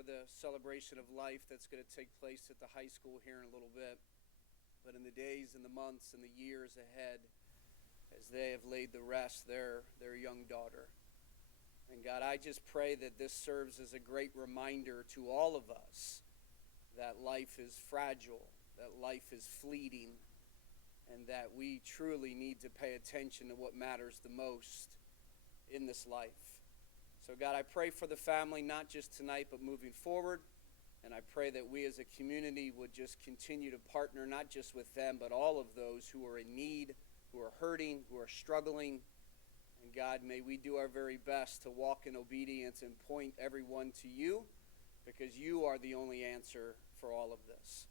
for the celebration of life that's going to take place at the high school here in a little bit. But in the days and the months and the years ahead, as they have laid to rest their young daughter. And God, I just pray that this serves as a great reminder to all of us that life is fragile, that life is fleeting, and that we truly need to pay attention to what matters the most in this life. So God, I pray for the family, not just tonight, but moving forward. And I pray that we as a community would just continue to partner, not just with them, but all of those who are in need, who are hurting, who are struggling. And God, may we do our very best to walk in obedience and point everyone to you, because you are the only answer for all of this.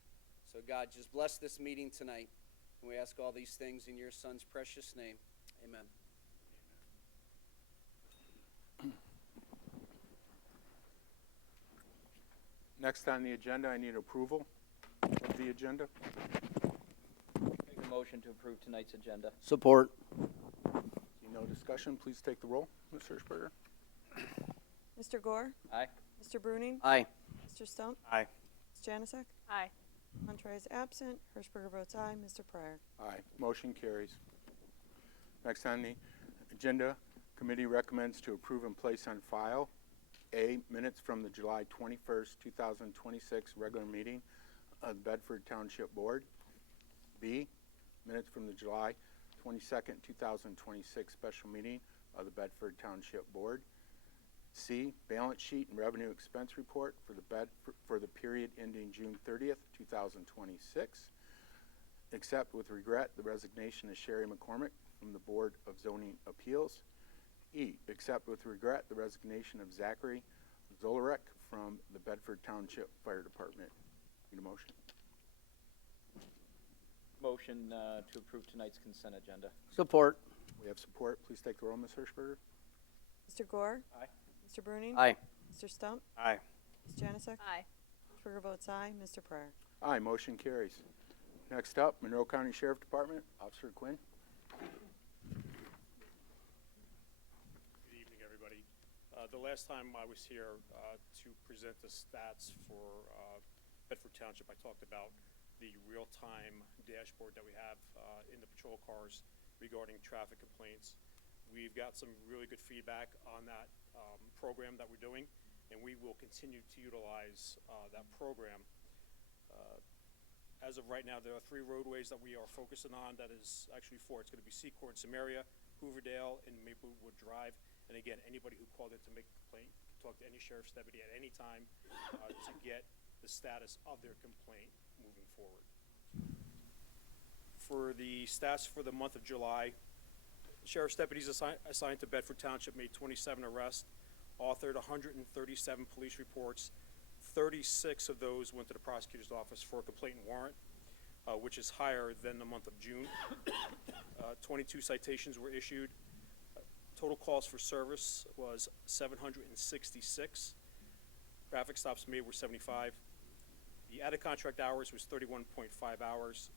So God, just bless this meeting tonight. And we ask all these things in your Son's precious name. Amen. Next on the agenda, I need approval of the agenda. Make a motion to approve tonight's agenda. Support. See no discussion, please take the roll. Ms. Hirschberger? Mr. Gore? Aye. Mr. Bruning? Aye. Mr. Stump? Aye. Ms. Janasek? Aye. Montre is absent. Hirschberger votes aye. Mr. Pryor? Aye. Motion carries. Next on the agenda, committee recommends to approve and place on file A, minutes from the July 21st, 2026 regular meeting of the Bedford Township Board. B, minutes from the July 22nd, 2026 special meeting of the Bedford Township Board. C, balance sheet and revenue expense report for the period ending June 30th, 2026. Accept with regret the resignation of Sherry McCormick from the Board of Zoning Appeals. E, accept with regret the resignation of Zachary Zolarek from the Bedford Township Fire Department. Need a motion? Motion to approve tonight's consent agenda. Support. We have support. Please take the roll, Ms. Hirschberger. Mr. Gore? Aye. Mr. Bruning? Aye. Mr. Stump? Aye. Ms. Janasek? Aye. Hirschberger votes aye. Mr. Pryor? Aye, motion carries. Next up, Monroe County Sheriff Department, Officer Quinn. Good evening, everybody. The last time I was here to present the stats for Bedford Township, I talked about the real-time dashboard that we have in the patrol cars regarding traffic complaints. We've got some really good feedback on that program that we're doing, and we will continue to utilize that program. As of right now, there are 3 roadways that we are focusing on. That is actually 4. It's going to be Secord, Samaria, Hooverdale, and Maplewood Drive. And again, anybody who called in to make a complaint can talk to any sheriff's deputy at any time to get the status of their complaint moving forward. For the stats for the month of July, sheriff's deputies assigned to Bedford Township made 27 arrests, authored 137 police reports. 36 of those went to the prosecutor's office for a complaint and warrant, which is higher than the month of June. 22 citations were issued. Total calls for service was 766. Traffic stops made were 75. The added contract hours was 31.5 hours.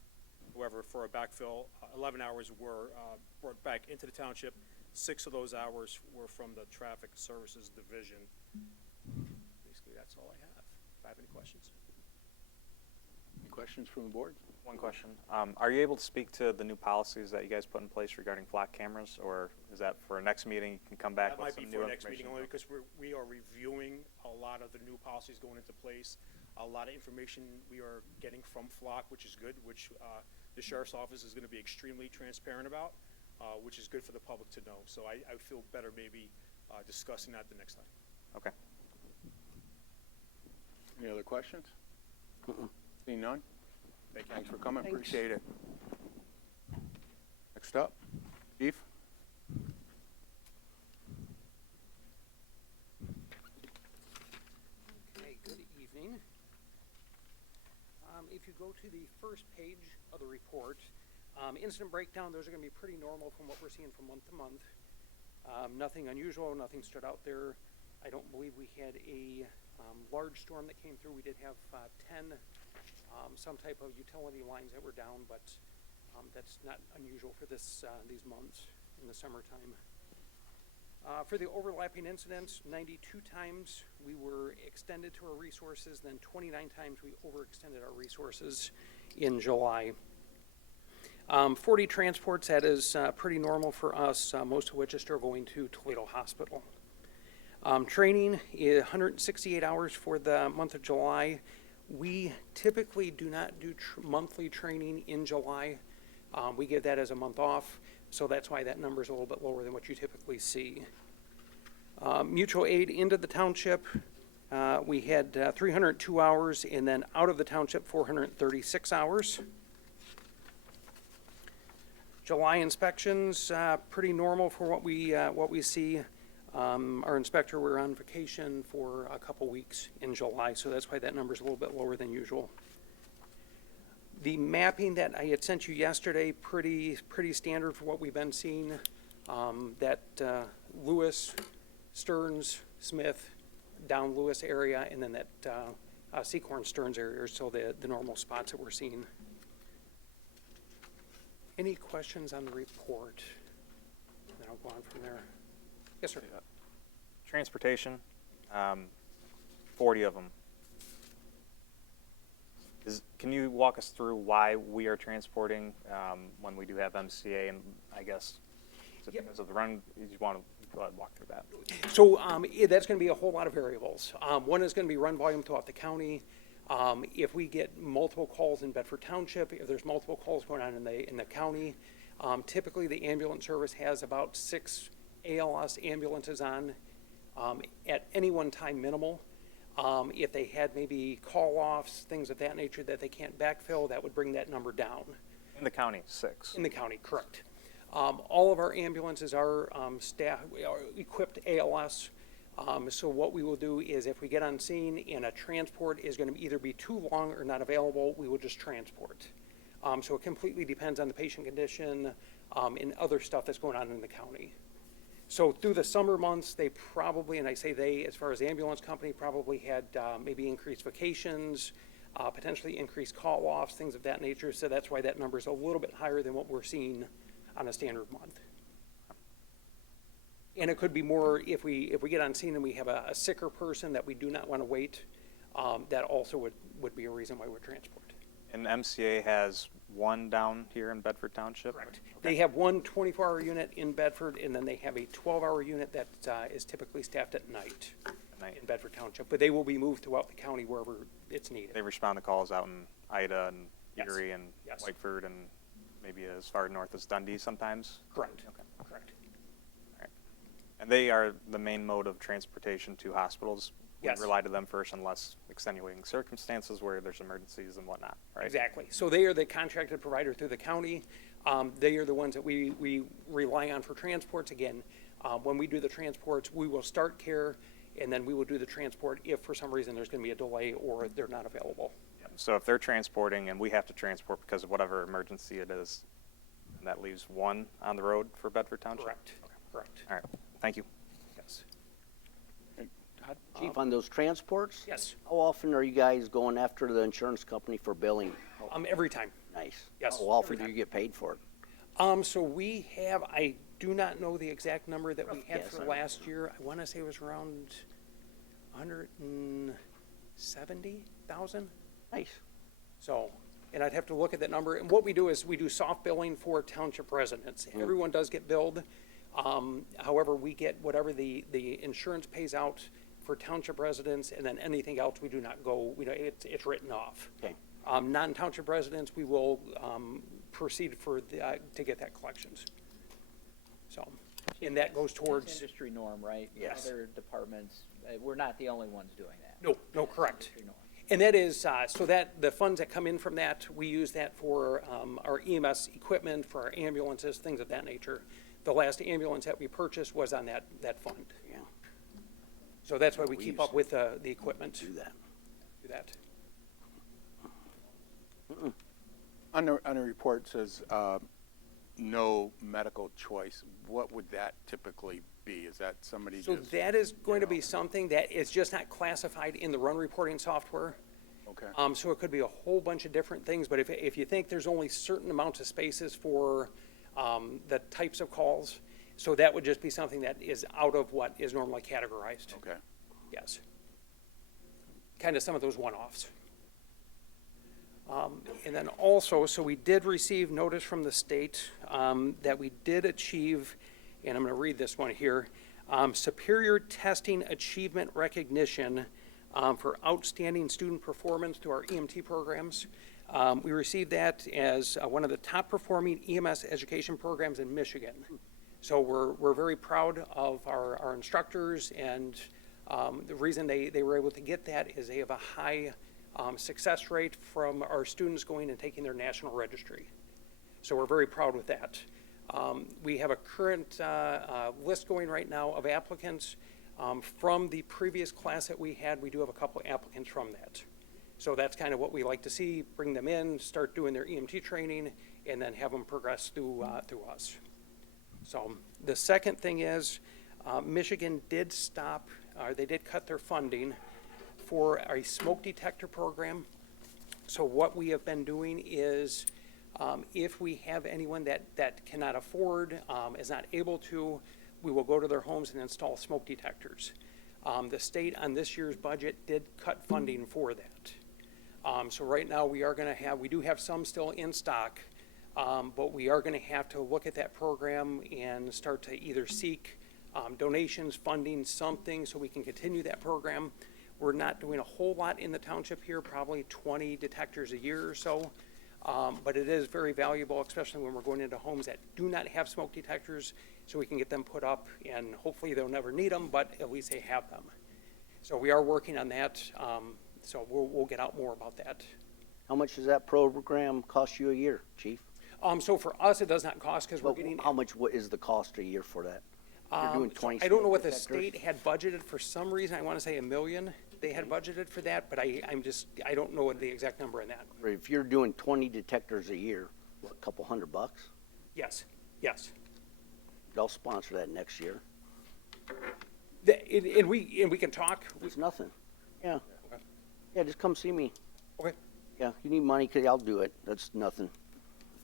However, for a backfill, 11 hours were brought back into the township. 6 of those hours were from the Traffic Services Division. Basically, that's all I have. If I have any questions. Any questions from the board? One question. Are you able to speak to the new policies that you guys put in place regarding flock cameras, or is that for a next meeting? You can come back That with might some be new for next information. meeting only because we are reviewing a lot of the new policies going into place. A lot of information we are getting from Flock, which is good, which the Sheriff's Office is going to be extremely transparent about, which is good for the public to know. So I feel better maybe discussing that the next time. Okay. Any other questions? Seeing none? Thanks for coming. Thanks. Appreciate it. Next up, Chief. Okay, good evening. If you go to the first page of the report, incident breakdown, those are going to be pretty normal from what we're seeing from month to month. Nothing unusual, nothing stood out there. I don't believe we had a large storm that came through. We did have 10 some type of utility lines that were down, but that's not unusual for these months in the summertime. For the overlapping incidents, 92 times we were extended to our resources, then 29 times we overextended our resources in July. 40 transports, that is pretty normal for us, most of which are going to Toledo Hospital. Training is 168 hours for the month of July. We typically do not do monthly training in July. We give that as a month off, so that's why that number is a little bit lower than what you typically see. Mutual aid into the township, we had 302 hours, and then out of the township, 436 hours. July inspections, pretty normal for what we see. Our inspector were on vacation for a couple weeks in July, so that's why that number is a little bit lower than usual. The mapping that I had sent you yesterday, pretty standard for what we've been seeing. That Lewis, Stearns, Smith, down Lewis area, and then that Seacorn, Stearns area are still the normal spots that we're seeing. Any questions on the report? Then I'll go on from there. Yes, sir. Transportation, 40 of them. Can you walk us through why we are transporting when we do have MCA, and I guess is it because of the run? You just want to go ahead and walk through that. So that's going to be a whole lot of variables. One is going to be run volume throughout the county. If we get multiple calls in Bedford Township, if there's multiple calls going on in the county, typically the ambulance service has about 6 ALS ambulances on at any one time minimal. If they had maybe call-offs, things of that nature that they can't backfill, that would bring that number down. In the county, 6. In the county, correct. All of our ambulances are equipped ALS. So what we will do is if we get on scene and a transport is going to either be too long or not available, we will just transport. So it completely depends on the patient condition and other stuff that's going on in the county. So through the summer months, they probably, and I say they, as far as the ambulance company, probably had maybe increased vacations, potentially increased call-offs, things of that nature. So that's why that number is a little bit higher than what we're seeing on a standard month. And it could be more if we get on scene and we have a sicker person that we do not want to wait, that also would be a reason why we're transporting. And MCA has one down here in Bedford Township? Correct. They have one 24-hour unit in Bedford, and then they have a 12-hour unit that is typically staffed at night in Bedford Township. But they will be moved throughout the county wherever it's needed. They respond to calls out in Ida and Yes. Erie and Yes. Whiteford and maybe as far north as Dundee sometimes? Correct. Okay. Correct. All right. And they are the main mode of transportation to hospitals? Yes. We rely to them first unless extenuating circumstances where there's emergencies and whatnot, right? Exactly. So they are the contracted provider through the county. They are the ones that we rely on for transports. Again, when we do the transports, we will start care, and then we will do the transport if for some reason there's going to be a delay or they're not available. So if they're transporting and we have to transport because of whatever emergency it is, and that leaves one on the road for Bedford Township? Correct. Okay. Correct. All right. Thank you. Yes. Chief, on those transports? Yes. How often are you guys going after the insurance company for billing? Every time. Nice. Yes, How often every do time. you get paid for it? So we have, I do not know the exact number that we Rough had guess, for I last year. I want to say it was around 170,000. Nice. So, and I'd have to look at that number. And what we do is we do soft billing for township residents. Everyone does get billed. However, we get whatever the insurance pays out for township residents, and then anything else we do not go, it's written off. Okay. Non-township residents, we will proceed to get that collections. So, and that goes It's towards, industry norm, right? Yes. Other departments, we're not the only ones doing that. no, correct. Industry norm. And that is, so that the funds that come in from that, we use that for our EMS equipment, for our ambulances, things of that nature. The last ambulance that we purchased was on that fund. Yeah. So that's why we We keep used up to with the equipment. Do that. Do that. On the report, it says no medical choice. What would that typically be? Is that somebody So just? that is going to be something that is just not classified in the run reporting software. Okay. So it could be a whole bunch of different things, but if you think there's only certain amounts of spaces for the types of calls, So that would just be something that is out of what is normally categorized. Okay. Yes. Kind of some of those one-offs. And then also, so we did receive notice from the state that we did achieve, and I'm going to read this one here, superior testing achievement recognition for outstanding student performance through our EMT programs. We received that as one of the top performing EMS education programs in Michigan. So we're very proud of our instructors, and the reason they were able to get that is they have a high success rate from our students going and taking their national registry. So we're very proud with that. We have a current list going right now of applicants. From the previous class that we had, we do have a couple applicants from that. So that's kind of what we like to see, bring them in, start doing their EMT training, and then have them progress through us. So the second thing is, Michigan did stop, they did cut their funding for a smoke detector program. So what we have been doing is, if we have anyone that cannot afford, is not able to, we will go to their homes and install smoke detectors. The state on this year's budget did cut funding for that. So right now we do have some still in stock, but we are gonna have to look at that program and start to either seek donations, funding, something, so we can continue that program. We're not doing a whole lot in the township here, probably 20 detectors a year or so. But it is very valuable, especially when we're going into homes that do not have smoke detectors, so we can get them put up, and hopefully they'll never need them, but at least they have them. So we are working on that, so we'll get out more about that. How much does that program cost you a year, Chief? So for us, it does not cost, because we're Well, getting. what is the cost a year for that? You're doing So 20 I don't know what the smoke detectors? state had budgeted. For some reason, I want to say $1 million they had budgeted for that, but I don't know what the exact number in that. Or if you're doing 20 detectors a year, what, a couple $100? Yes. They'll sponsor that next year. And we can talk. It's nothing. Yeah. Okay. Yeah, just come see me. Okay. Yeah, you need money, I'll do it. That's nothing.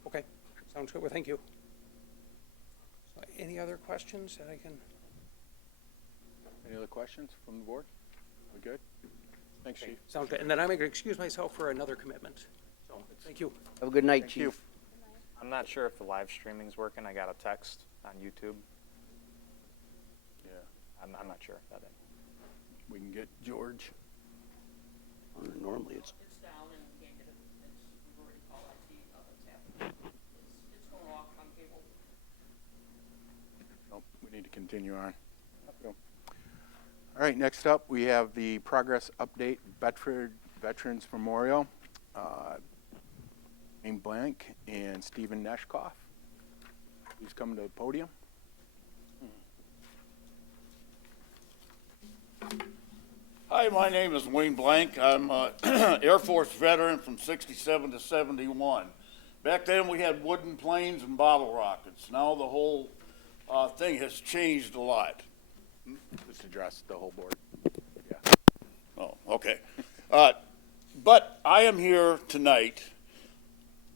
Okay, sounds good. Well, thank you. So any other questions that I can? Any other questions from the board? We good? Thanks, Okay, Chief. sounds good. And then I'm going to excuse myself for another commitment. So, thank you. Have a good night, Thank Chief. you. I'm not sure if the live streaming's working. I got a text on YouTube. Yeah, I'm not sure if that is. we can get George. Normally it's, It's down and we can't get it, we've already called IT, nothing's happening. It's going off on cable. Nope, we need to continue on. So, all right, next up, we have the progress update, Bedford Veterans Memorial. Wayne Blank and Stephen Neshkoff. Please come to the podium. Hi, my name is Wayne Blank. I'm an Air Force veteran from 67 to 71. Back then, we had wooden planes and bottle rockets. Now the whole thing has changed a lot. Just address the whole board. Yeah. Oh, okay. But I am here tonight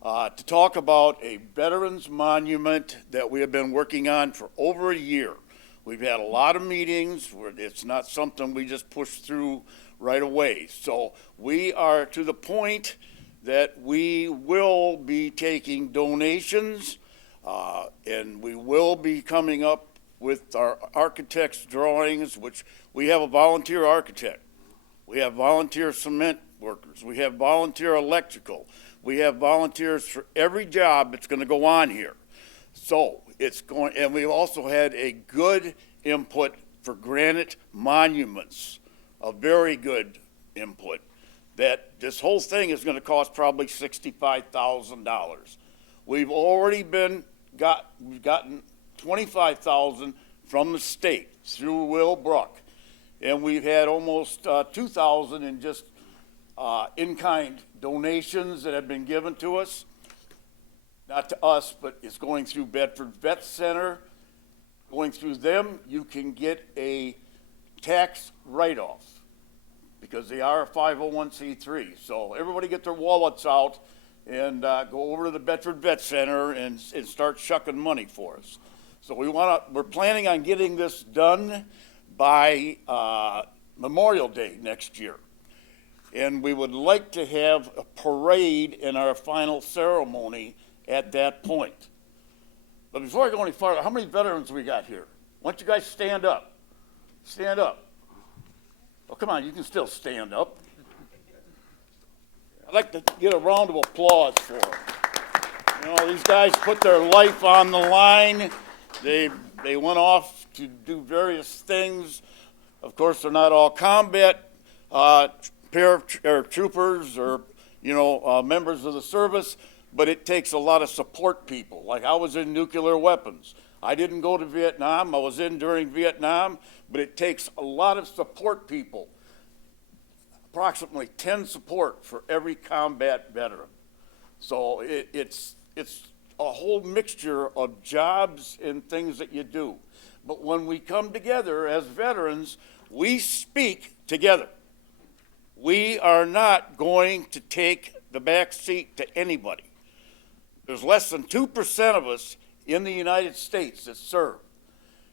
to talk about a veterans monument that we have been working on for over a year. We've had a lot of meetings where it's not something we just push through right away. So we are to the point that we will be taking donations and we will be coming up with our architect's drawings, which we have a volunteer architect. We have volunteer cement workers. We have volunteer electrical. We have volunteers for every job that's going to go on here. So it's going, and we've also had a good input for granite monuments, a very good input, that this whole thing is going to cost probably $65,000. We've already we've gotten $25,000 from the state through Will Bruck, and we've had almost $2,000 in just in-kind donations that have been given to us. Not to us, but it's going through Bedford Vet Center. Going through them, you can get a tax write-off because they are a 501c3. So everybody get their wallets out and go over to the Bedford Vet Center and start shucking money for us. So we're planning on getting this done by Memorial Day next year. And we would like to have a parade in our final ceremony at that point. But before I go any farther, how many veterans we got here? Why don't you guys stand up? Stand up. Oh, come on, you can still stand up. I'd like to get a round of applause for them. You know, these guys put their life on the line. They went off to do various things. Of course, they're not all combat troopers or, members of the service, but it takes a lot of support people. Like I was in nuclear weapons. I didn't go to Vietnam. I was in during Vietnam, but it takes a lot of support people. Approximately 10 support for every combat veteran. So it's a whole mixture of jobs and things that you do. But when we come together as veterans, we speak together. We are not going to take the back seat to anybody. There's less than 2% of us in the United States that serve.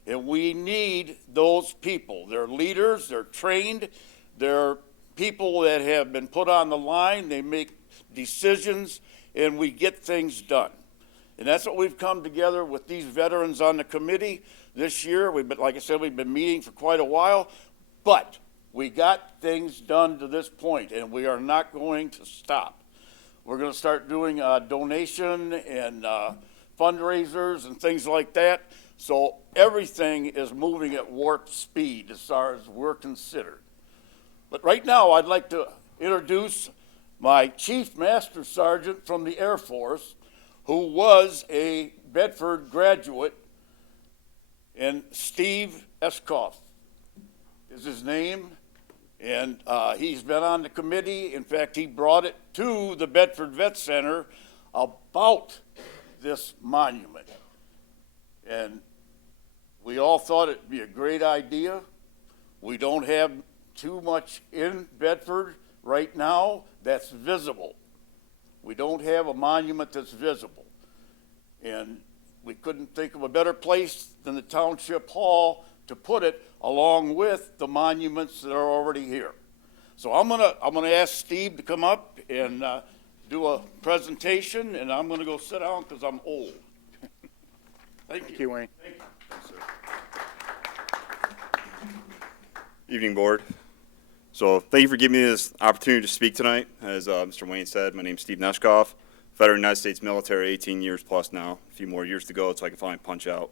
And we need those people. They're leaders, they're trained, they're people that have been put on the line, they make decisions, and we get things done. And that's what we've come together with these veterans on the committee this year. Like I said, we've been meeting for quite a while, but we got things done to this point, and we are not going to stop. We're going to start doing donation and fundraisers and things like that. So everything is moving at warp speed as far as we're considered. But right now, I'd like to introduce my Chief Master Sergeant from the Air Force, who was a Bedford graduate, and Steve Eskoff is his name. And he's been on the committee. In fact, he brought it to the Bedford Vet Center about this monument. And we all thought it'd be a great idea. We don't have too much in Bedford right now that's visible. We don't have a monument that's visible. And we couldn't think of a better place than the Township Hall to put it along with the monuments that are already here. So I'm gonna ask Steve to come up and do a presentation, and I'm gonna go sit down because I'm old. Thank you, Wayne. Thank you. Evening, board. So thank you for giving me this opportunity to speak tonight. As Mr. Wayne said, my name's Steve Neshkoff, veteran United States military, 18 years plus now. A few more years to go so I can finally punch out.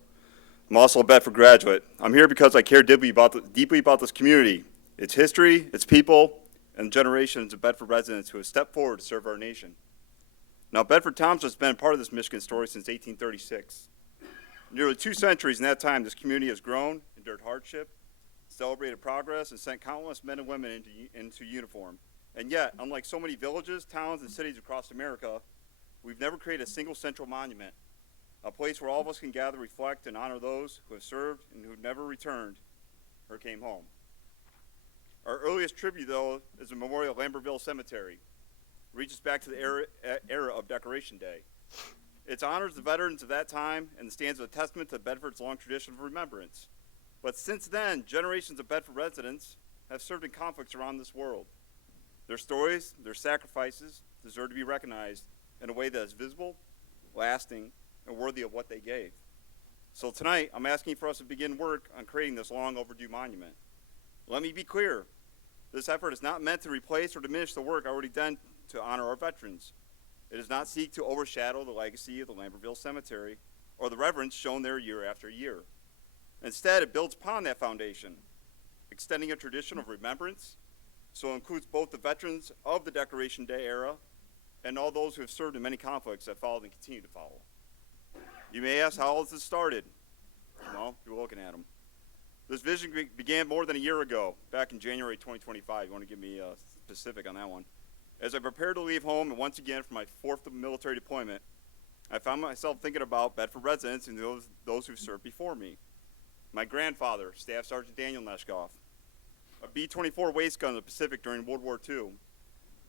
I'm also a Bedford graduate. I'm here because I care deeply about this community, its history, its people, and generations of Bedford residents who have stepped forward to serve our nation. Now, Bedford Township has been part of this Michigan story since 1836. Nearly 2 centuries in that time, this community has grown, endured hardship, celebrated progress, and sent countless men and women into uniform. And yet, unlike so many villages, towns, and cities across America, we've never created a single central monument, a place where all of us can gather, reflect, and honor those who have served and who never returned or came home. Our earliest tribute, though, is the memorial at Lambertville Cemetery. It reaches back to the era of Decoration Day. It honors the veterans of that time and stands as a testament to Bedford's long tradition of remembrance. But since then, generations of Bedford residents have served in conflicts around this world. Their stories, their sacrifices, deserve to be recognized in a way that is visible, lasting, and worthy of what they gave. So tonight, I'm asking for us to begin work on creating this long overdue monument. Let me be clear. This effort is not meant to replace or diminish the work already done to honor our veterans. It does not seek to overshadow the legacy of the Lambertville Cemetery or the reverence shown there year after year. Instead, it builds upon that foundation, extending a tradition of remembrance, so it includes both the veterans of the Decoration Day era and all those who have served in many conflicts that followed and continue to follow. You may ask how all this started. Well, you're looking at them. This vision began more than a year ago, back in January 2025. You want to give me specific on that one? As I prepared to leave home and once again for my 4th military deployment, I found myself thinking about Bedford residents and those who've served before me. My grandfather, Staff Sergeant Daniel Neshkoff, a B-24 waist gun in the Pacific during World War II.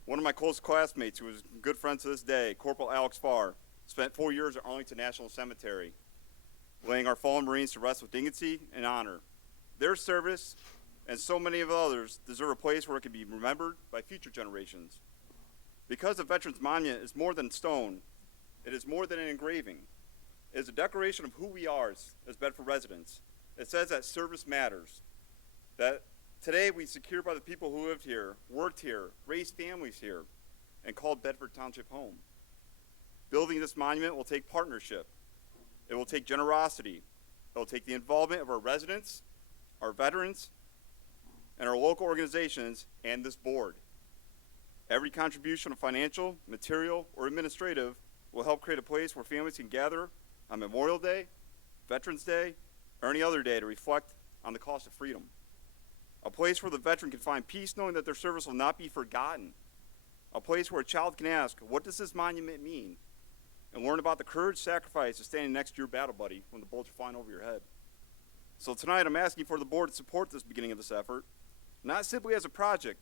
One of my close classmates, who was good friends to this day, Corporal Alex Farr, spent 4 years at Arlington National Cemetery. laying our fallen Marines to rest with dignity and honor. Their service, and so many of others, deserve a place where it can be remembered by future generations. Because the Veterans Monument is more than stone, it is more than an engraving. It is a declaration of who we are as Bedford residents. It says that service matters, that today we secure by the people who lived here, worked here, raised families here, and called Bedford Township home. Building this monument will take partnership. It will take generosity. It will take the involvement of our residents, our veterans, and our local organizations, and this board. Every contribution of financial, material, or administrative will help create a place where families can gather on Memorial Day, Veterans Day, or any other day to reflect on the cost of freedom. A place where the veteran can find peace knowing that their service will not be forgotten. A place where a child can ask, what does this monument mean? And learn about the courage, sacrifice of standing next to your battle buddy when the bullets are flying over your head. So tonight I'm asking for the board to support this beginning of this effort, not simply as a project,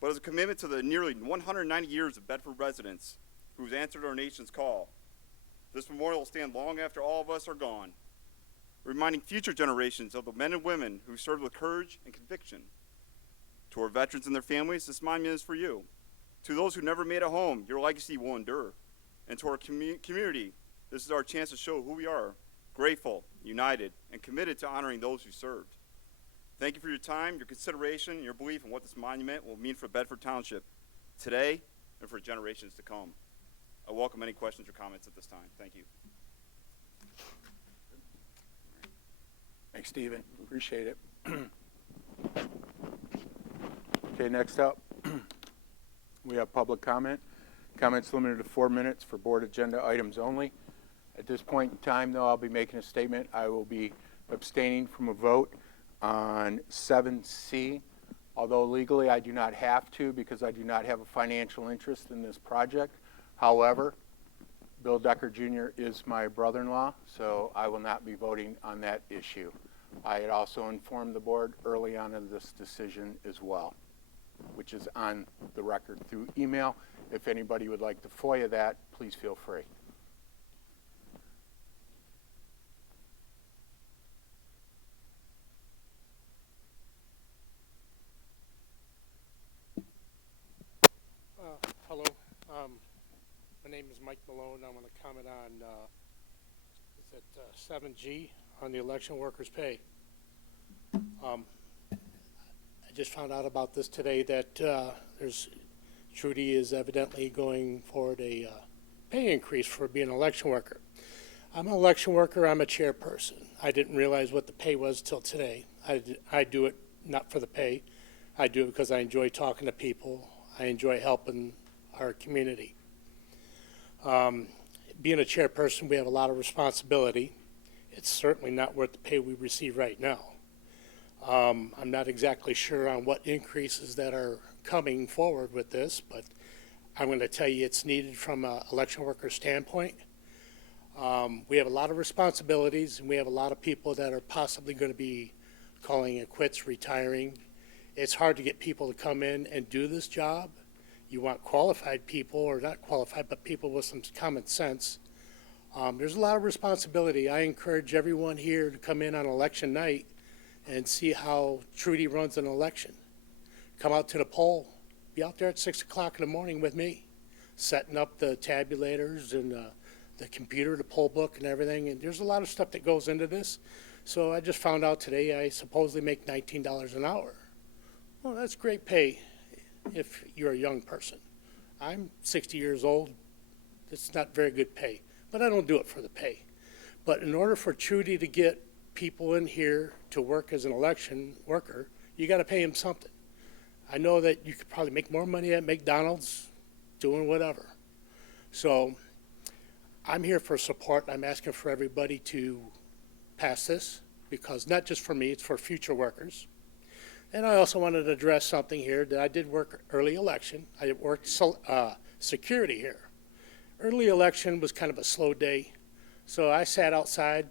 but as a commitment to the nearly 190 years of Bedford residents who's answered our nation's call. This memorial will stand long after all of us are gone, reminding future generations of the men and women who served with courage and conviction. To our veterans and their families, this monument is for you. To those who never made it home, your legacy will endure. And to our community, this is our chance to show who we are, grateful, united, and committed to honoring those who served. Thank you for your time, your consideration, and your belief in what this monument will mean for Bedford Township today and for generations to come. I welcome any questions or comments at this time. Thank you. Thanks, Stephen. Appreciate it. Okay, next up, we have public comment. Comments limited to 4 minutes for board agenda items only. At this point in time, though, I'll be making a statement. I will be abstaining from a vote on 7C, although legally I do not have to because I do not have a financial interest in this project. However, Bill Decker Jr. is my brother-in-law, so I will not be voting on that issue. I had also informed the board early on in this decision as well, which is on the record through email. If anybody would like to FOIA that, please feel free. Hello, my name is Mike Malone. I want to comment on, is it 7G on the election workers' pay. I just found out about this today that Trudy is evidently going forward a pay increase for being an election worker. I'm an election worker. I'm a chairperson. I didn't realize what the pay was till today. I do it not for the pay. I do it because I enjoy talking to people. I enjoy helping our community. Being a chairperson, we have a lot of responsibility. It's certainly not worth the pay we receive right now. I'm not exactly sure on what increases that are coming forward with this, but I'm going to tell you it's needed from an election worker standpoint. We have a lot of responsibilities, and we have a lot of people that are possibly going to be calling it quits, retiring. It's hard to get people to come in and do this job. You want qualified people, or not qualified, but people with some common sense. There's a lot of responsibility. I encourage everyone here to come in on election night and see how Trudy runs an election. Come out to the poll. Be out there at 6 o'clock in the morning with me, setting up the tabulators and the computer, the poll book and everything. And there's a lot of stuff that goes into this. So I just found out today I supposedly make $19 an hour. Well, that's great pay if you're a young person. I'm 60 years old. It's not very good pay, but I don't do it for the pay. But in order for Trudy to get people in here to work as an election worker, you got to pay them something. I know that you could probably make more money at McDonald's doing whatever. So I'm here for support. I'm asking for everybody to pass this because not just for me, it's for future workers. And I also wanted to address something here that I did work early election. I worked security here. Early election was kind of a slow day. So I sat outside,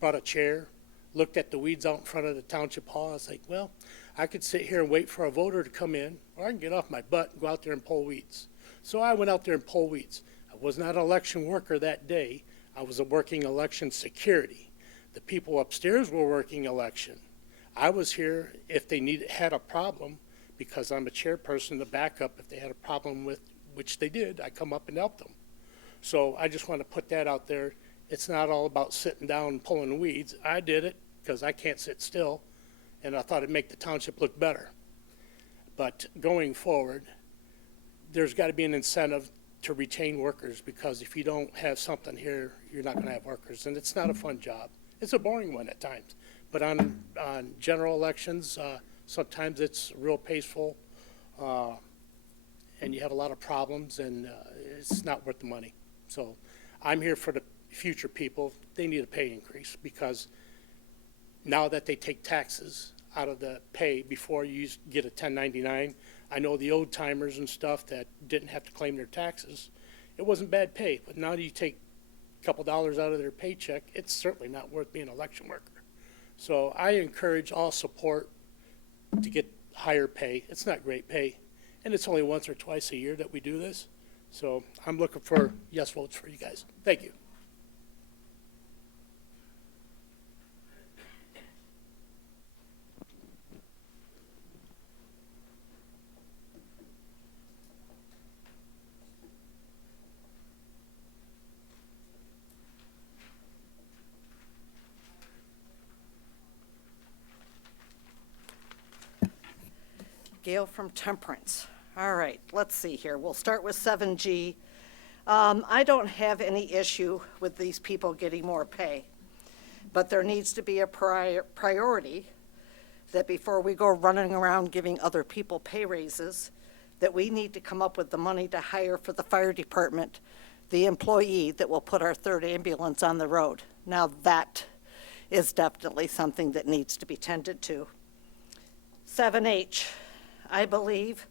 brought a chair, looked at the weeds out in front of the township hall. I was like, well, I could sit here and wait for a voter to come in, or I can get off my butt and go out there and pull weeds. So I went out there and pulled weeds. I was not an election worker that day. I was working election security. The people upstairs were working election. I was here if they had a problem, because I'm a chairperson to back up if they had a problem with, which they did, I come up and help them. So I just want to put that out there. It's not all about sitting down and pulling weeds. I did it because I can't sit still, and I thought it'd make the township look better. But going forward, there's got to be an incentive to retain workers, because if you don't have something here, you're not going to have workers, and it's not a fun job. It's a boring one at times. But on general elections, sometimes it's real peaceful, and you have a lot of problems, and it's not worth the money. So I'm here for the future people. They need a pay increase, because now that they take taxes out of the pay before you get a 1099, I know the old timers and stuff that didn't have to claim their taxes. It wasn't bad pay, but now that you take a couple dollars out of their paycheck, it's certainly not worth being an election worker. So I encourage all support to get higher pay. It's not great pay, and it's only once or twice a year that we do this. So I'm looking for yes votes for you guys. Thank you. Gail from Temperance. All right, let's see here. We'll start with 7G. I don't have any issue with these people getting more pay, but there needs to be a priority that before we go running around giving other people pay raises, that we need to come up with the money to hire for the fire department the employee that will put our third ambulance on the road. Now that is definitely something that needs to be tended to. 7H. I believe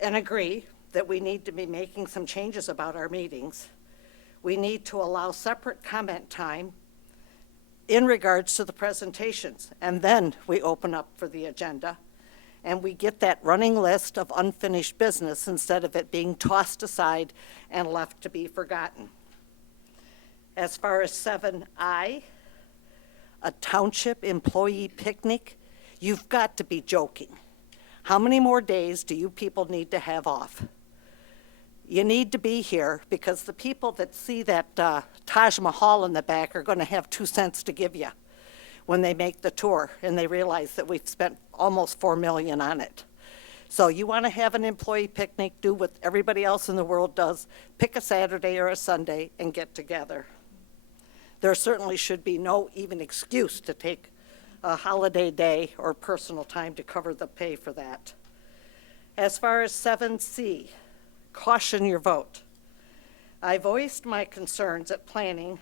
and agree that we need to be making some changes about our meetings. We need to allow separate comment time in regards to the presentations, and then we open up for the agenda, and we get that running list of unfinished business instead of it being tossed aside and left to be forgotten. As far as 7I, a township employee picnic, you've got to be joking. How many more days do you people need to have off? You need to be here, because the people that see that Taj Mahal in the back are going to have 2 cents to give you when they make the tour and they realize that we've spent almost $4 million on it. So you want to have an employee picnic, do what everybody else in the world does, pick a Saturday or a Sunday and get together. There certainly should be no even excuse to take a holiday day or personal time to cover the pay for that. As far as 7C, caution your vote. I voiced my concerns at planning.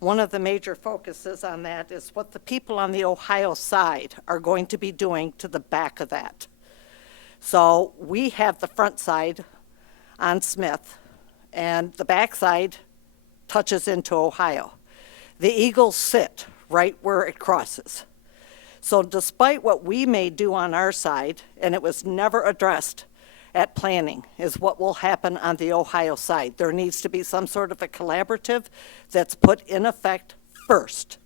One of the major focuses on that is what the people on the Ohio side are going to be doing to the back of that. So we have the front side on Smith, and the back side touches into Ohio. The Eagles sit right where it crosses. So despite what we may do on our side, and it was never addressed at planning, is what will happen on the Ohio side. There needs to be some sort of a collaborative that's put in effect first,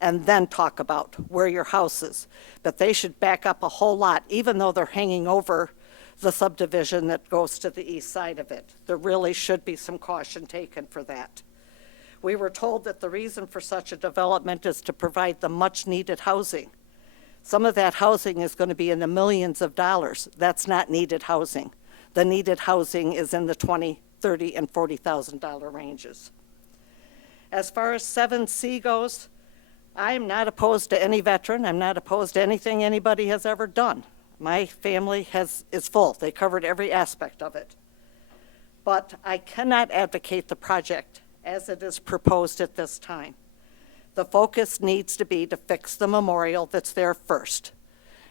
and then talk about where your house is. But they should back up a whole lot, even though they're hanging over the subdivision that goes to the east side of it. There really should be some caution taken for that. We were told that the reason for such a development is to provide the much-needed housing. Some of that housing is going to be in the millions of dollars. That's not needed housing. The needed housing is in the $20,000, $30,000, and $40,000 ranges. As far as 7C goes, I'm not opposed to any veteran. I'm not opposed to anything anybody has ever done. My family is full. They covered every aspect of it. But I cannot advocate the project as it is proposed at this time. The focus needs to be to fix the memorial that's there first,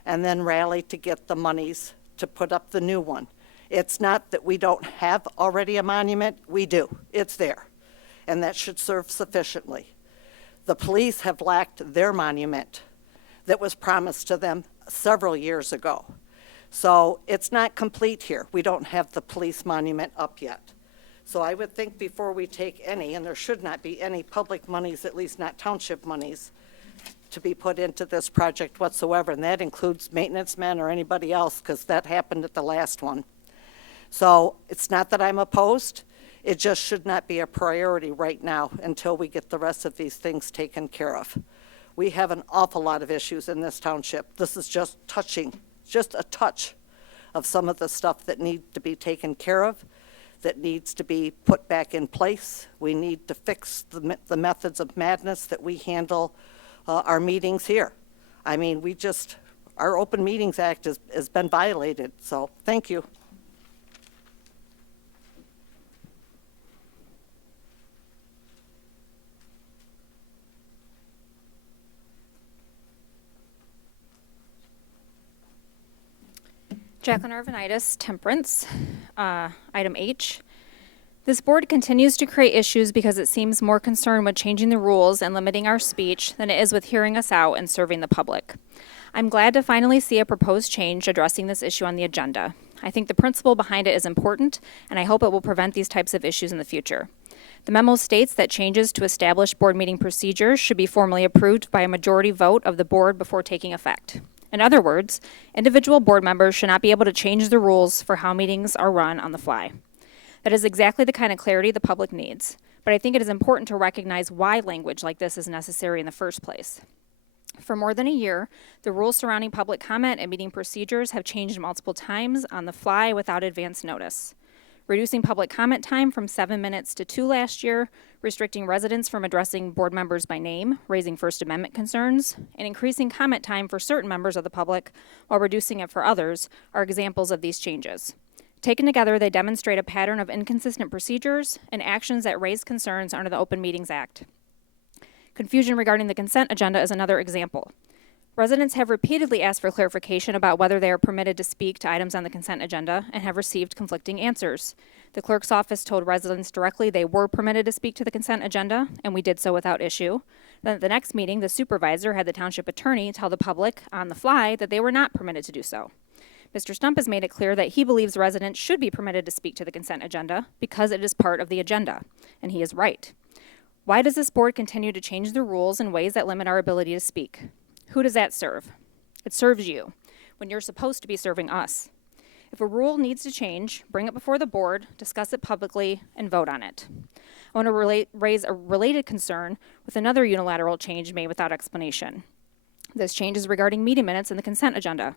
and then rally to get the monies to put up the new one. It's not that we don't have already a monument. We do. It's there, and that should serve sufficiently. The police have lacked their monument that was promised to them several years ago. So it's not complete here. We don't have the police monument up yet. So I would think before we take any, and there should not be any public monies, at least not township monies, to be put into this project whatsoever, and that includes maintenance men or anybody else, because that happened at the last one. So it's not that I'm opposed, it just should not be a priority right now until we get the rest of these things taken care of. We have an awful lot of issues in this township. This is just a touch of some of the stuff that need to be taken care of, that needs to be put back in place. We need to fix the methods of madness that we handle our meetings here. I mean, our Open Meetings Act has been violated, so thank you. Jacqueline Arvanitis, Temperance, item H. This board continues to create issues because it seems more concerned with changing the rules and limiting our speech than it is with hearing us out and serving the public. I'm glad to finally see a proposed change addressing this issue on the agenda. I think the principle behind it is important, and I hope it will prevent these types of issues in the future. The memo states that changes to established board meeting procedures should be formally approved by a majority vote of the board before taking effect. In other words, individual board members should not be able to change the rules for how meetings are run on the fly. That is exactly the kind of clarity the public needs, but I think it is important to recognize why language like this is necessary in the first place. For more than a year, the rules surrounding public comment and meeting procedures have changed multiple times on the fly without advance notice. Reducing public comment time from 7 minutes to 2 last year, restricting residents from addressing board members by name, raising First Amendment concerns, and increasing comment time for certain members of the public while reducing it for others are examples of these changes. Taken together, they demonstrate a pattern of inconsistent procedures and actions that raise concerns under the Open Meetings Act. Confusion regarding the consent agenda is another example. Residents have repeatedly asked for clarification about whether they are permitted to speak to items on the consent agenda and have received conflicting answers. The clerk's office told residents directly they were permitted to speak to the consent agenda, and we did so without issue. Then at the next meeting, the supervisor had the township attorney tell the public on the fly that they were not permitted to do so. Mr. Stump has made it clear that he believes residents should be permitted to speak to the consent agenda because it is part of the agenda, and he is right. Why does this board continue to change the rules in ways that limit our ability to speak? Who does that serve? It serves you, when you're supposed to be serving us. If a rule needs to change, bring it before the board, discuss it publicly, and vote on it. I want to raise a related concern with another unilateral change made without explanation. This change is regarding meeting minutes in the consent agenda.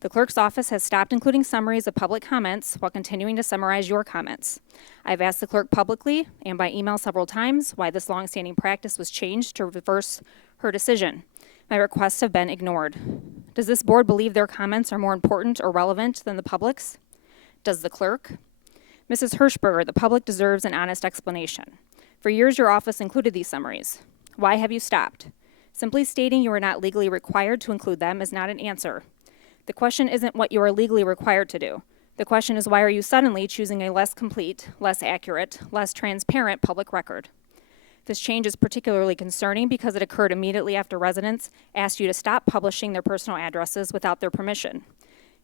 The clerk's office has stopped including summaries of public comments while continuing to summarize your comments. I've asked the clerk publicly and by email several times why this longstanding practice was changed to reverse her decision. My requests have been ignored. Does this board believe their comments are more important or relevant than the public's? Does the clerk? Mrs. Hirschberger, the public deserves an honest explanation. For years, your office included these summaries. Why have you stopped? Simply stating you are not legally required to include them is not an answer. The question isn't what you are legally required to do. The question is why are you suddenly choosing a less complete, less accurate, less transparent public record? This change is particularly concerning because it occurred immediately after residents asked you to stop publishing their personal addresses without their permission.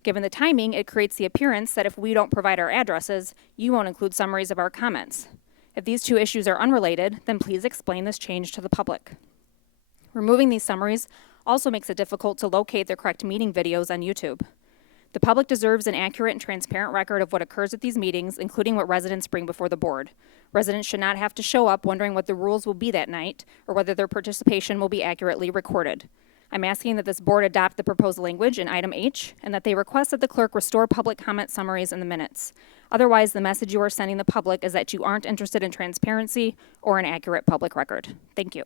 Given the timing, it creates the appearance that if we don't provide our addresses, you won't include summaries of our comments. If these two issues are unrelated, then please explain this change to the public. Removing these summaries also makes it difficult to locate the correct meeting videos on YouTube. The public deserves an accurate and transparent record of what occurs at these meetings, including what residents bring before the board. Residents should not have to show up wondering what the rules will be that night or whether their participation will be accurately recorded. I'm asking that this board adopt the proposed language in item H and that they request that the clerk restore public comment summaries in the minutes. Otherwise, the message you are sending the public is that you aren't interested in transparency or an accurate public record. Thank you.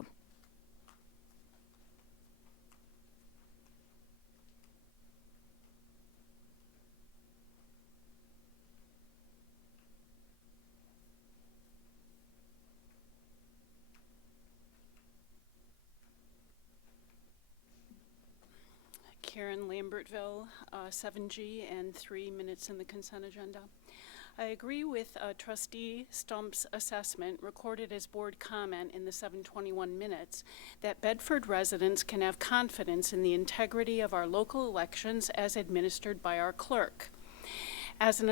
Karen Lambertville, 7G and 3 minutes in the consent agenda. I agree with Trustee Stump's assessment recorded as board comment in the 721 minutes that Bedford residents can have confidence in the integrity of our local elections as administered by our clerk. As an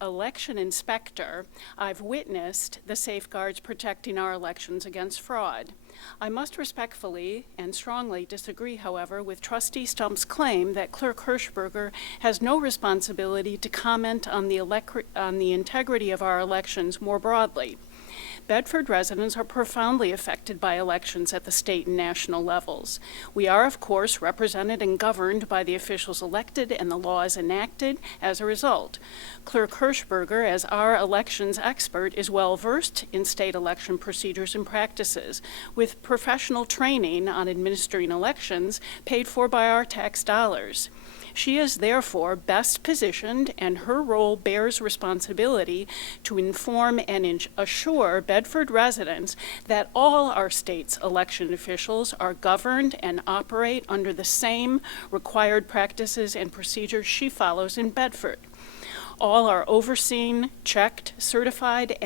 election inspector, I've witnessed the safeguards protecting our elections against fraud. I must respectfully and strongly disagree, however, with Trustee Stump's claim that Clerk Hirschberger has no responsibility to comment on the integrity of our elections more broadly. Bedford residents are profoundly affected by elections at the state and national levels. We are, of course, represented and governed by the officials elected and the laws enacted as a result. Clerk Hirschberger, as our elections expert, is well versed in state election procedures and practices, with professional training on administering elections paid for by our tax dollars. She is therefore best positioned, and her role bears responsibility to inform and assure Bedford residents that all our state's election officials are governed and operate under the same required practices and procedures she follows in Bedford. All are overseen, checked, certified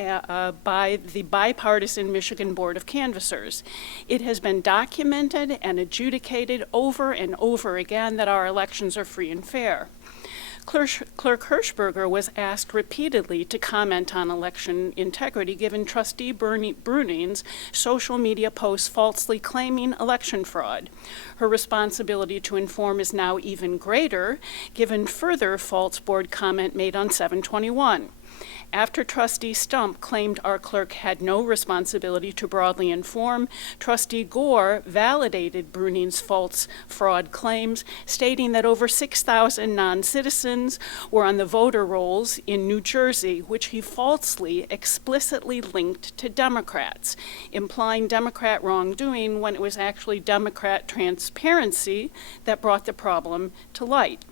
by the bipartisan Michigan Board of Canvassers. It has been documented and adjudicated over and over again that our elections are free and fair. Clerk Hirschberger was asked repeatedly to comment on election integrity given Trustee Bruning's social media posts falsely claiming election fraud. Her responsibility to inform is now even greater given further false board comment made on 7/21. After Trustee Stump claimed our clerk had no responsibility to broadly inform, Trustee Gore validated Bruning's false fraud claims, stating that over 6,000 non-citizens were on the voter rolls in New Jersey, which he falsely explicitly linked to Democrats, implying Democrat wrongdoing when it was actually Democrat transparency that brought the problem to light.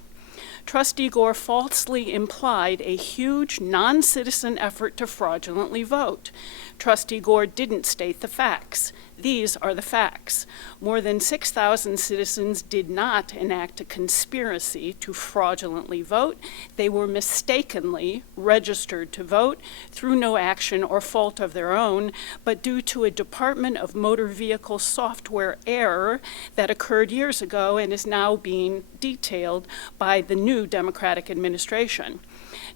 Trustee Gore falsely implied a huge non-citizen effort to fraudulently vote. Trustee Gore didn't state the facts. These are the facts. More than 6,000 citizens did not enact a conspiracy to fraudulently vote. They were mistakenly registered to vote through no action or fault of their own, but due to a Department of Motor Vehicle software error that occurred years ago and is now being detailed by the new Democratic administration.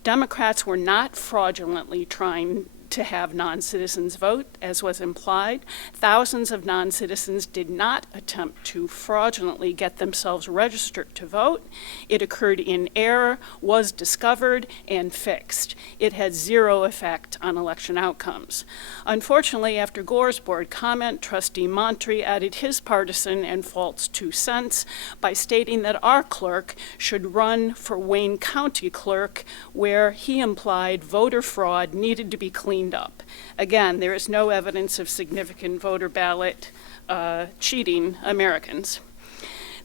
Democrats were not fraudulently trying to have non-citizens vote, as was implied. Thousands of non-citizens did not attempt to fraudulently get themselves registered to vote. It occurred in error, was discovered, and fixed. It had zero effect on election outcomes. Unfortunately, after Gore's board comment, Trustee Montry added his partisan and false 2 cents by stating that our clerk should run for Wayne County clerk, where he implied voter fraud needed to be cleaned up. Again, there is no evidence of significant voter ballot cheating Americans.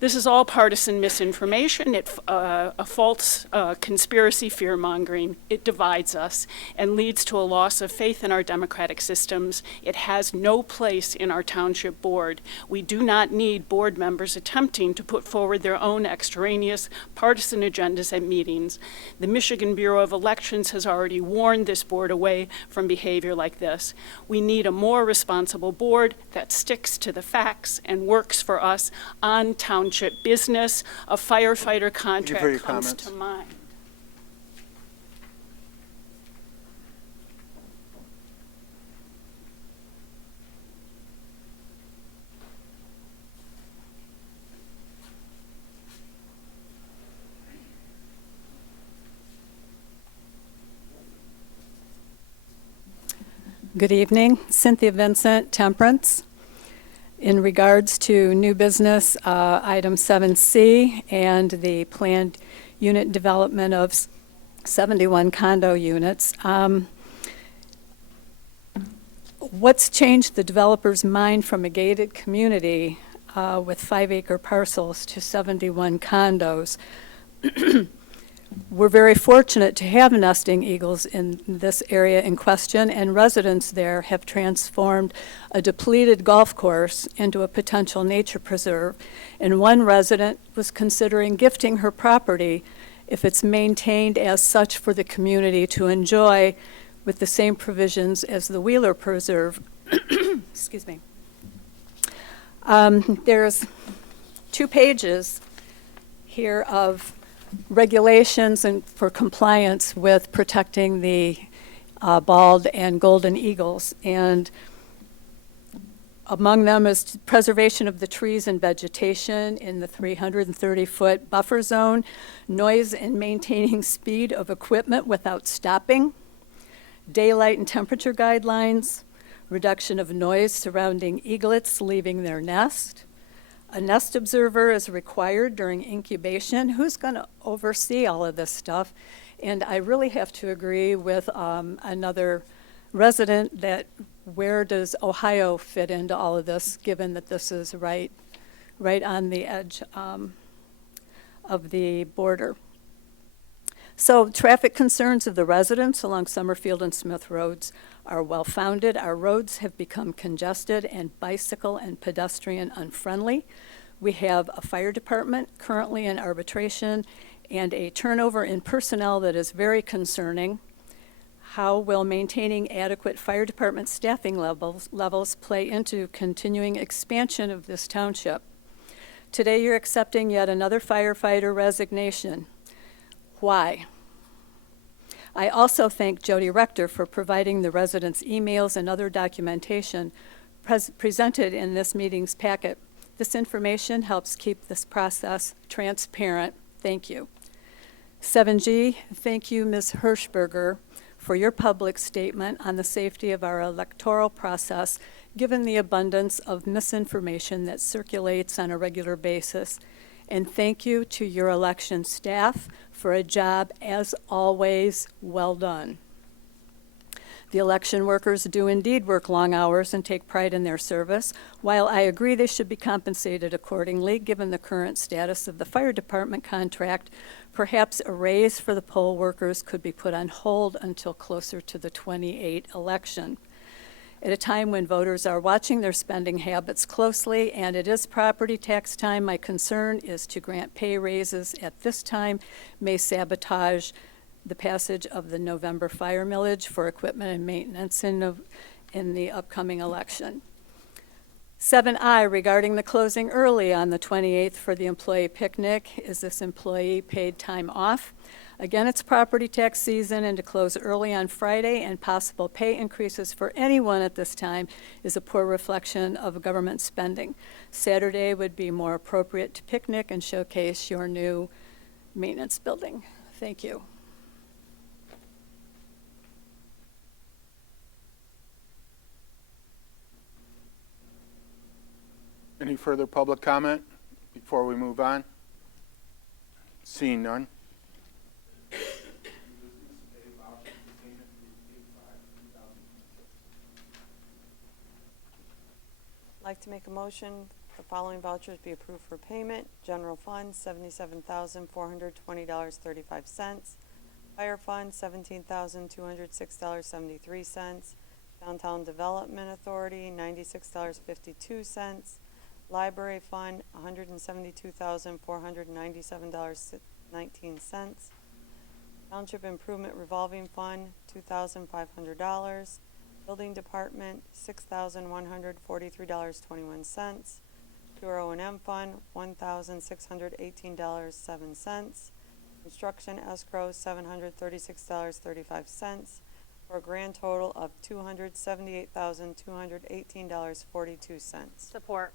This is all partisan misinformation, a false conspiracy fear-mongering. It divides us and leads to a loss of faith in our democratic systems. It has no place in our township board. We do not need board members attempting to put forward their own extraneous partisan agendas at meetings. The Michigan Bureau of Elections has already warned this board away from behavior like this. We need a more responsible board that sticks to the facts and works for us on township business. A firefighter contract comes to mind. Good evening, Cynthia Vincent, Temperance. In regards to new business, item 7C and the planned unit development of 71 condo units, what's changed the developer's mind from a gated community with 5-acre parcels to 71 condos? We're very fortunate to have nesting eagles in this area in question, and residents there have transformed a depleted golf course into a potential nature preserve. And one resident was considering gifting her property if it's maintained as such for the community to enjoy with the same provisions as the Wheeler Preserve. Excuse me. There's 2 pages here of regulations and for compliance with protecting the bald and golden eagles. And among them is preservation of the trees and vegetation in the 330-foot buffer zone, noise and maintaining speed of equipment without stopping, daylight and temperature guidelines, reduction of noise surrounding eaglets leaving their nest. A nest observer is required during incubation. Who's going to oversee all of this stuff? And I really have to agree with another resident that where does Ohio fit into all of this, given that this is right on the edge of the border? So traffic concerns of the residents along Summerfield and Smith roads are well-founded. Our roads have become congested and bicycle and pedestrian unfriendly. We have a fire department currently in arbitration and a turnover in personnel that is very concerning. How will maintaining adequate fire department staffing levels play into continuing expansion of this township? Today you're accepting yet another firefighter resignation. Why? I also thank Jody Rector for providing the residents' emails and other documentation presented in this meeting's packet. This information helps keep this process transparent. Thank you. 7G, thank you, Ms. Hirschberger, for your public statement on the safety of our electoral process, given the abundance of misinformation that circulates on a regular basis. And thank you to your election staff for a job, as always, well done. The election workers do indeed work long hours and take pride in their service. While I agree they should be compensated accordingly, given the current status of the fire department contract, perhaps a raise for the poll workers could be put on hold until closer to the 28 election. At a time when voters are watching their spending habits closely and it is property tax time, my concern is to grant pay raises at this time may sabotage the passage of the November fire millage for equipment and maintenance in the upcoming election. 7I, regarding the closing early on the 28th for the employee picnic, is this employee paid time off? Again, it's property tax season, and to close early on Friday and possible pay increases for anyone at this time is a poor reflection of government spending. Saturday would be more appropriate to picnic and showcase your new maintenance building. Thank you. Any further public comment before we move on? Seeing none. I'd like to make a motion the following vouchers be approved for payment. General Fund, $77,420.35. Fire Fund, $17,206.73. Downtown Development Authority, $96.52. Library Fund, $172,497.19. Township Improvement Revolving Fund, $2,500. Building Department, $6,143.21. Pure O&M Fund, $1,618.07. Construction Escrow, $736.35. For a grand total of $278,218.42. Support.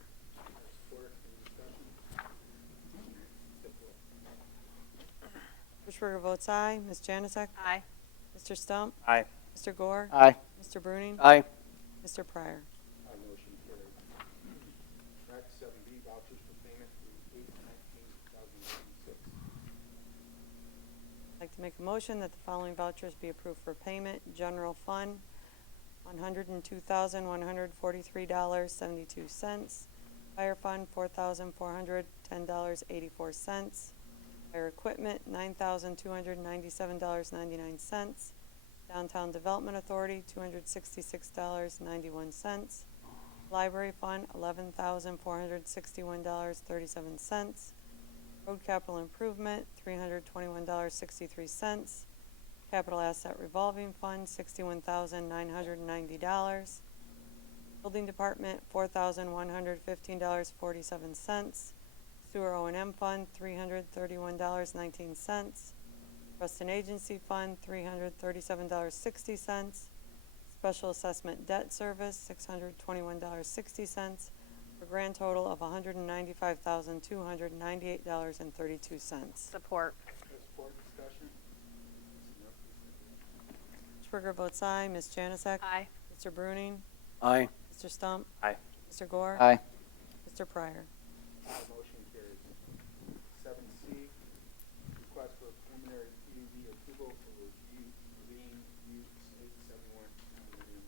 Hirschberger votes aye. Ms. Janusik? Aye. Mr. Stump? Aye. Mr. Gore? Aye. Mr. Bruning? Aye. Mr. Pryor? Our motion carried. Next, 7B, vouchers for payment through 8/19/2006. I'd like to make a motion that the following vouchers be approved for payment. General Fund, $102,143.72. Fire Fund, $4,410.84. Fire Equipment, $9,297.99. Downtown Development Authority, $266.91. Library Fund, $11,461.37. Road Capital Improvement, $321.63. Capital Asset Revolving Fund, $61,990. Building Department, $4,115.47. Sewer O&M Fund, $331.19. Trust and Agency Fund, $337.60. Special Assessment Debt Service, $621.60, for a grand total of $195,298.32. Support. Support discussion? Ms. Berger votes aye. Ms. Janusik? Aye. Mr. Bruning? Aye. Mr. Stump? Aye. Mr. Gore? Aye. Mr. Pryor? Motion carries. 7C, request for preliminary PUD approval for Ravine Utes 871 condominium.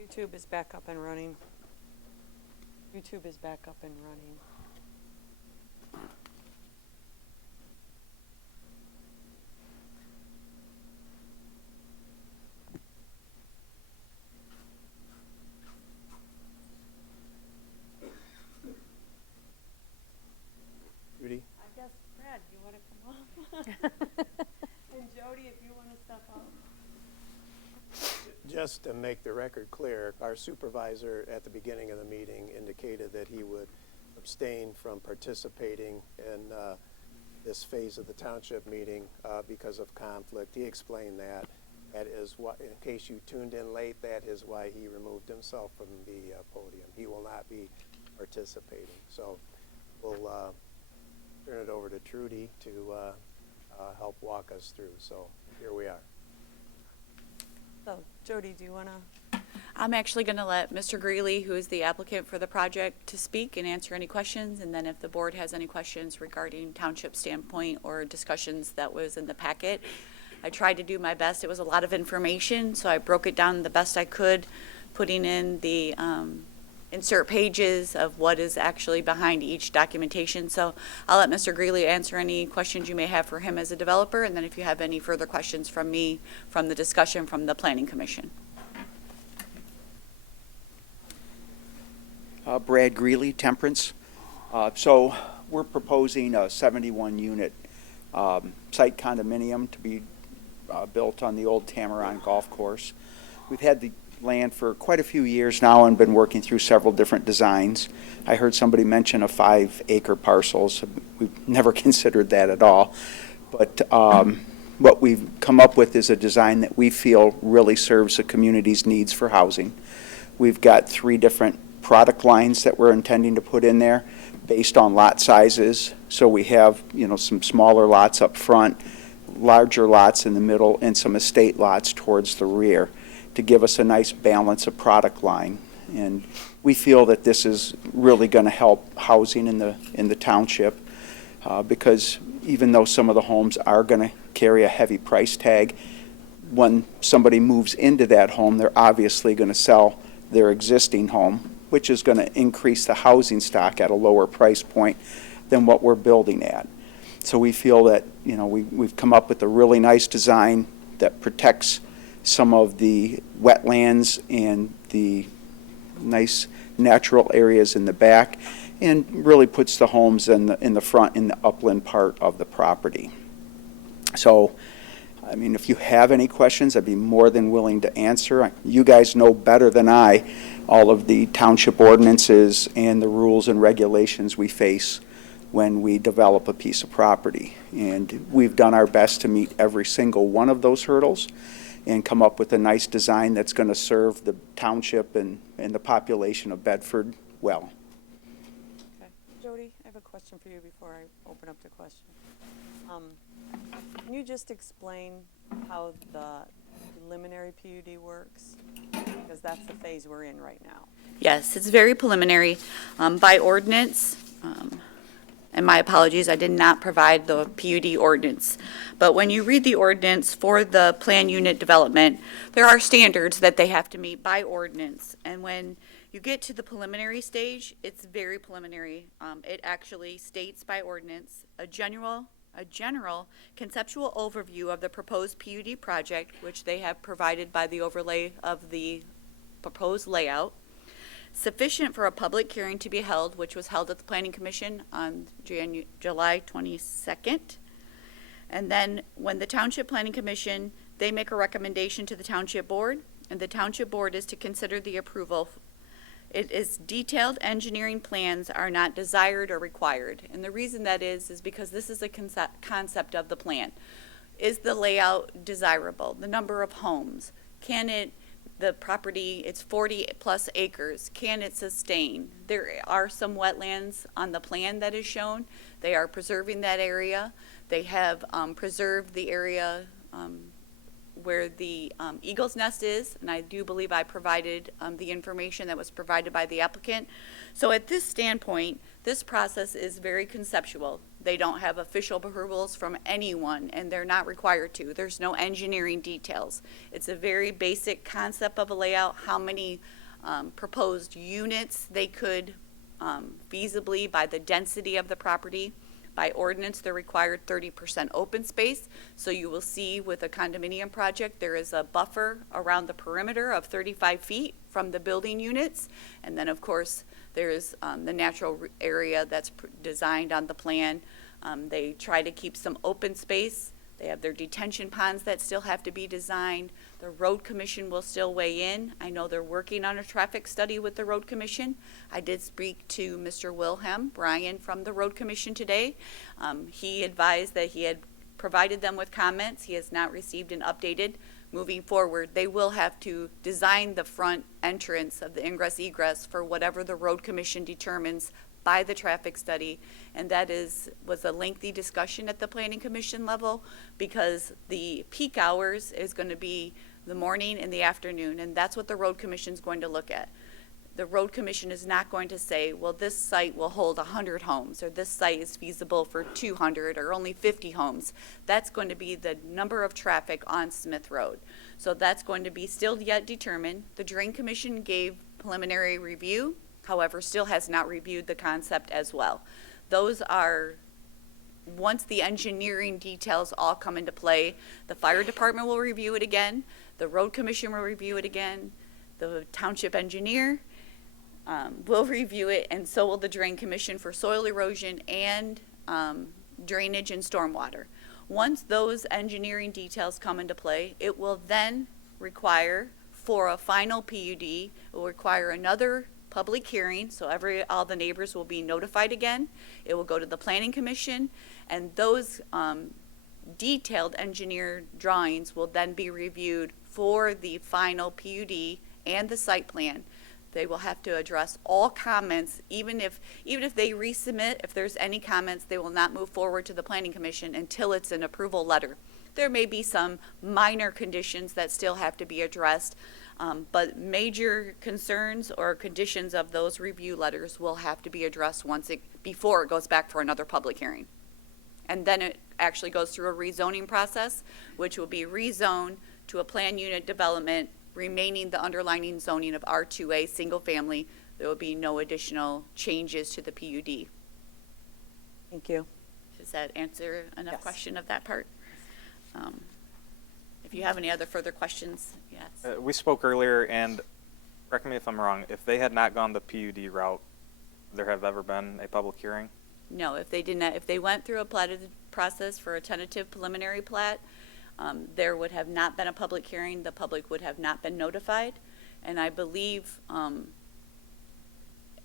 YouTube is back up and running. YouTube is back up and running. Judy? I guess, Brad, you want to come up? And Jody, if you want to step up. Just to make the record clear, our supervisor at the beginning of the meeting indicated that he would abstain from participating in this phase of the township meeting because of conflict. He explained that. That is why, in case you tuned in late, that is why he removed himself from the podium. He will not be participating. So we'll turn it over to Trudy to help walk us through. So here we are. So, Jody, do you want to? I'm actually going to let Mr. Greeley, who is the applicant for the project, to speak and answer any questions. And then if the board has any questions regarding township standpoint or discussions that was in the packet, I tried to do my best. It was a lot of information, so I broke it down the best I could, putting in the insert pages of what is actually behind each documentation. So I'll let Mr. Greeley answer any questions you may have for him as a developer, and then if you have any further questions from me from the discussion from the Planning Commission. Brad Greeley, Temperance. So we're proposing a 71-unit site condominium to be built on the old Tamaron Golf Course. We've had the land for quite a few years now and been working through several different designs. I heard somebody mention a 5-acre parcel. So we've never considered that at all. But what we've come up with is a design that we feel really serves the community's needs for housing. We've got 3 different product lines that we're intending to put in there based on lot sizes. So we have, some smaller lots up front, larger lots in the middle, and some estate lots towards the rear, to give us a nice balance of product line. And we feel that this is really going to help housing in the township because even though some of the homes are going to carry a heavy price tag, when somebody moves into that home, they're obviously going to sell their existing home, which is going to increase the housing stock at a lower price point than what we're building at. So we feel that, we've come up with a really nice design that protects some of the wetlands and the nice natural areas in the back, and really puts the homes in the front, in the upland part of the property. So, if you have any questions, I'd be more than willing to answer. You guys know better than I all of the township ordinances and the rules and regulations we face when we develop a piece of property. And we've done our best to meet every single one of those hurdles and come up with a nice design that's going to serve the township and the population of Bedford well. Okay. Jody, I have a question for you before I open up the question. Can you just explain how the preliminary PUD works? Because that's the phase we're in right now. Yes, it's very preliminary. By ordinance, and my apologies, I did not provide the PUD ordinance. But when you read the ordinance for the plan unit development, there are standards that they have to meet by ordinance. And when you get to the preliminary stage, it's very preliminary. It actually states by ordinance a general conceptual overview of the proposed PUD project, which they have provided by the overlay of the proposed layout, sufficient for a public hearing to be held, which was held at the Planning Commission on July 22nd. And then when the Township Planning Commission, they make a recommendation to the Township Board, and the Township Board is to consider the approval. It is detailed engineering plans are not desired or required. And the reason that is because this is a concept of the plan. Is the layout desirable? The number of homes? Can it, the property, it's 40 plus acres, can it sustain? There are some wetlands on the plan that is shown. They are preserving that area. They have preserved the area where the eagle's nest is, and I do believe I provided the information that was provided by the applicant. So at this standpoint, this process is very conceptual. They don't have official approvals from anyone, and they're not required to. There's no engineering details. It's a very basic concept of a layout, how many proposed units they could feasibly, by the density of the property. By ordinance, they're required 30% open space. So you will see with a condominium project, there is a buffer around the perimeter of 35 feet from the building units. And then, of course, there's the natural area that's designed on the plan. They try to keep some open space. They have their detention ponds that still have to be designed. The road commission will still weigh in. I know they're working on a traffic study with the road commission. I did speak to Mr. Wilhelm Bryan from the road commission today. He advised that he had provided them with comments. He has not received an updated. Moving forward, they will have to design the front entrance of the ingress egress for whatever the road commission determines by the traffic study, and that was a lengthy discussion at the planning commission level because the peak hours is going to be the morning and the afternoon, and that's what the road commission is going to look at. The road commission is not going to say, well, this site will hold 100 homes, or this site is feasible for 200 or only 50 homes. That's going to be the number of traffic on Smith Road. So that's going to be still yet determined. The drain commission gave preliminary review, however, still has not reviewed the concept as well. Those are, once the engineering details all come into play, the fire department will review it again, the road commission will review it again, the township engineer will review it, and so will the drain commission for soil erosion and drainage and stormwater. Once those engineering details come into play, it will then require, for a final PUD, it will require another public hearing, so all the neighbors will be notified again. It will go to the planning commission, and those detailed engineer drawings will then be reviewed for the final PUD and the site plan. They will have to address all comments, even if they resubmit, if there's any comments, they will not move forward to the planning commission until it's an approval letter. There may be some minor conditions that still have to be addressed, but major concerns or conditions of those review letters will have to be addressed before it goes back for another public hearing. And then it actually goes through a rezoning process, which will be rezoned to a plan unit development, remaining the underlining zoning of R2A single family. There will be no additional changes to the PUD. Thank you. Does that answer enough Yes. question of that part? If you have any other further questions, yes. We spoke earlier, and correct me if I'm wrong, if they had not gone the PUD route, there have ever been a public hearing? No, if they went through a platted process for a tentative preliminary plat, there would have not been a public hearing, the public would have not been notified, and I believe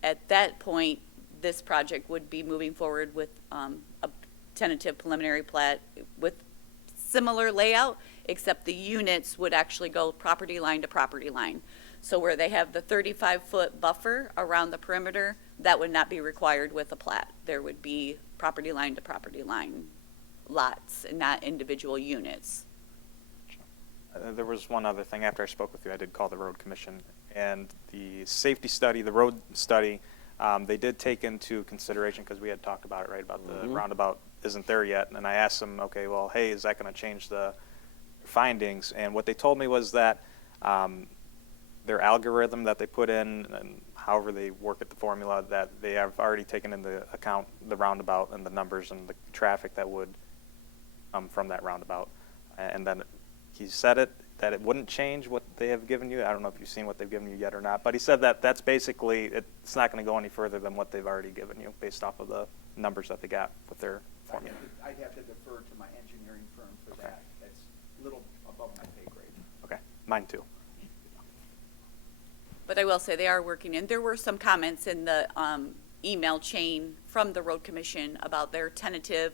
at that point, this project would be moving forward with a tentative preliminary plat with similar layout, except the units would actually go property line to property line. So where they have the 35-foot buffer around the perimeter, that would not be required with a plat. There would be property line to property line lots and not individual units. There was one other thing. After I spoke with you, I did call the road commission, and the safety study, the road study, they did take into consideration, because we had talked about it, right, about the roundabout isn't there yet, and I asked them, okay, well, hey, is that going to change the findings? And what they told me was that their algorithm that they put in, and however they work at the formula, that they have already taken into account the roundabout and the numbers and the traffic that would come from that roundabout. And then he said that it wouldn't change what they have given you. I don't know if you've seen what they've given you yet or not, but he said that that's basically, it's not going to go any further than what they've already given you based off of the numbers that they got with their formula. I'd have to defer to my engineering firm for that. That's a little above my pay grade. Okay, mine too. But I will say they are working, and there were some comments in the email chain from the road commission about their tentative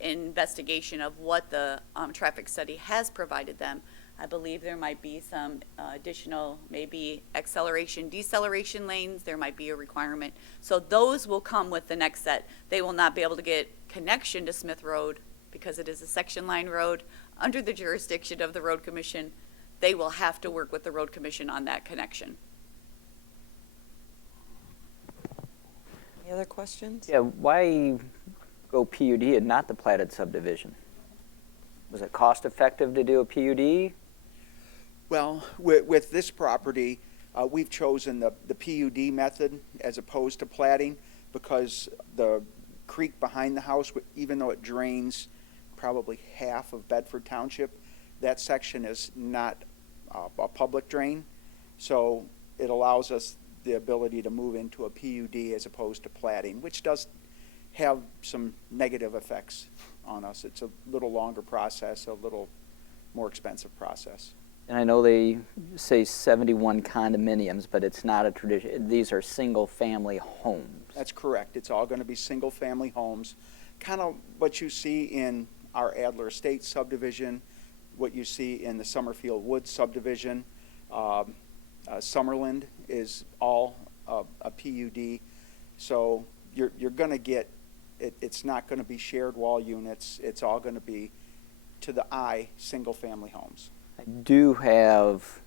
investigation of what the traffic study has provided them. I believe there might be some additional, maybe acceleration, deceleration lanes. There might be a requirement. So those will come with the next set. They will not be able to get connection to Smith Road because it is a section line road under the jurisdiction of the road commission. They will have to work with the road commission on that connection. Any other questions? Yeah, why go PUD and not the platted subdivision? Was it cost effective to do a PUD? Well, with this property, we've chosen the PUD method as opposed to platting because the creek behind the house, even though it drains probably half of Bedford Township, that section is not a public drain. So it allows us the ability to move into a PUD as opposed to platting, which does have some negative effects on us. It's a little longer process, a little more expensive process. And I know they say 71 condominiums, but it's not a tradition. These are single-family homes. That's correct. It's all going to be single-family homes, kind of what you see in our Adler Estates subdivision, what you see in the Summerfield Woods subdivision. Summerland is all a PUD. So you're going to get, it's not going to be shared wall units. It's all going to be, to the eye, single-family homes. I do have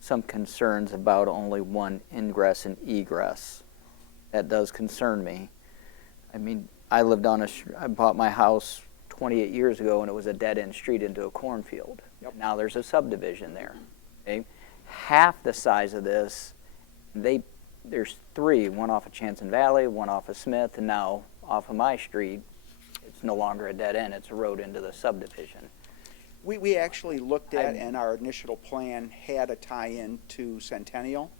some concerns about only one ingress and egress. That does concern me. I mean, I bought my house 28 years ago and it was a dead-end street into a cornfield. Yep. Now there's a subdivision there. Okay? Half the size of this, there's three, one off of Chanson Valley, one off of Smith, and now off of my street, it's no longer a dead end, it's a road into the subdivision. We actually looked at, and our initial plan had a tie-in to Centennial,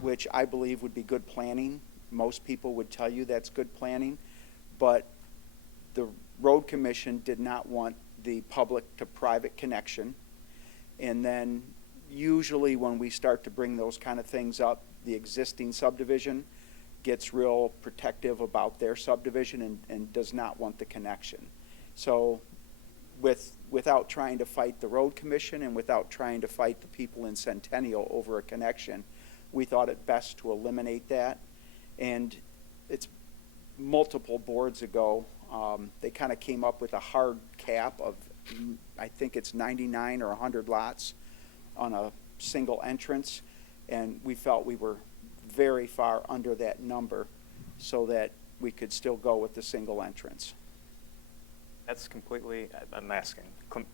which I believe would be good planning. Most people would tell you that's good planning, but the road commission did not want the public to private connection. And then usually when we start to bring those kind of things up, the existing subdivision gets real protective about their subdivision and does not want the connection. So without trying to fight the road commission and without trying to fight the people in Centennial over a connection, we thought it best to eliminate that. And it's multiple boards ago, they kind of came up with a hard cap of, I think it's 99 or 100 lots on a single entrance, and we felt we were very far under that number so that we could still go with the single entrance. That's completely, I'm asking,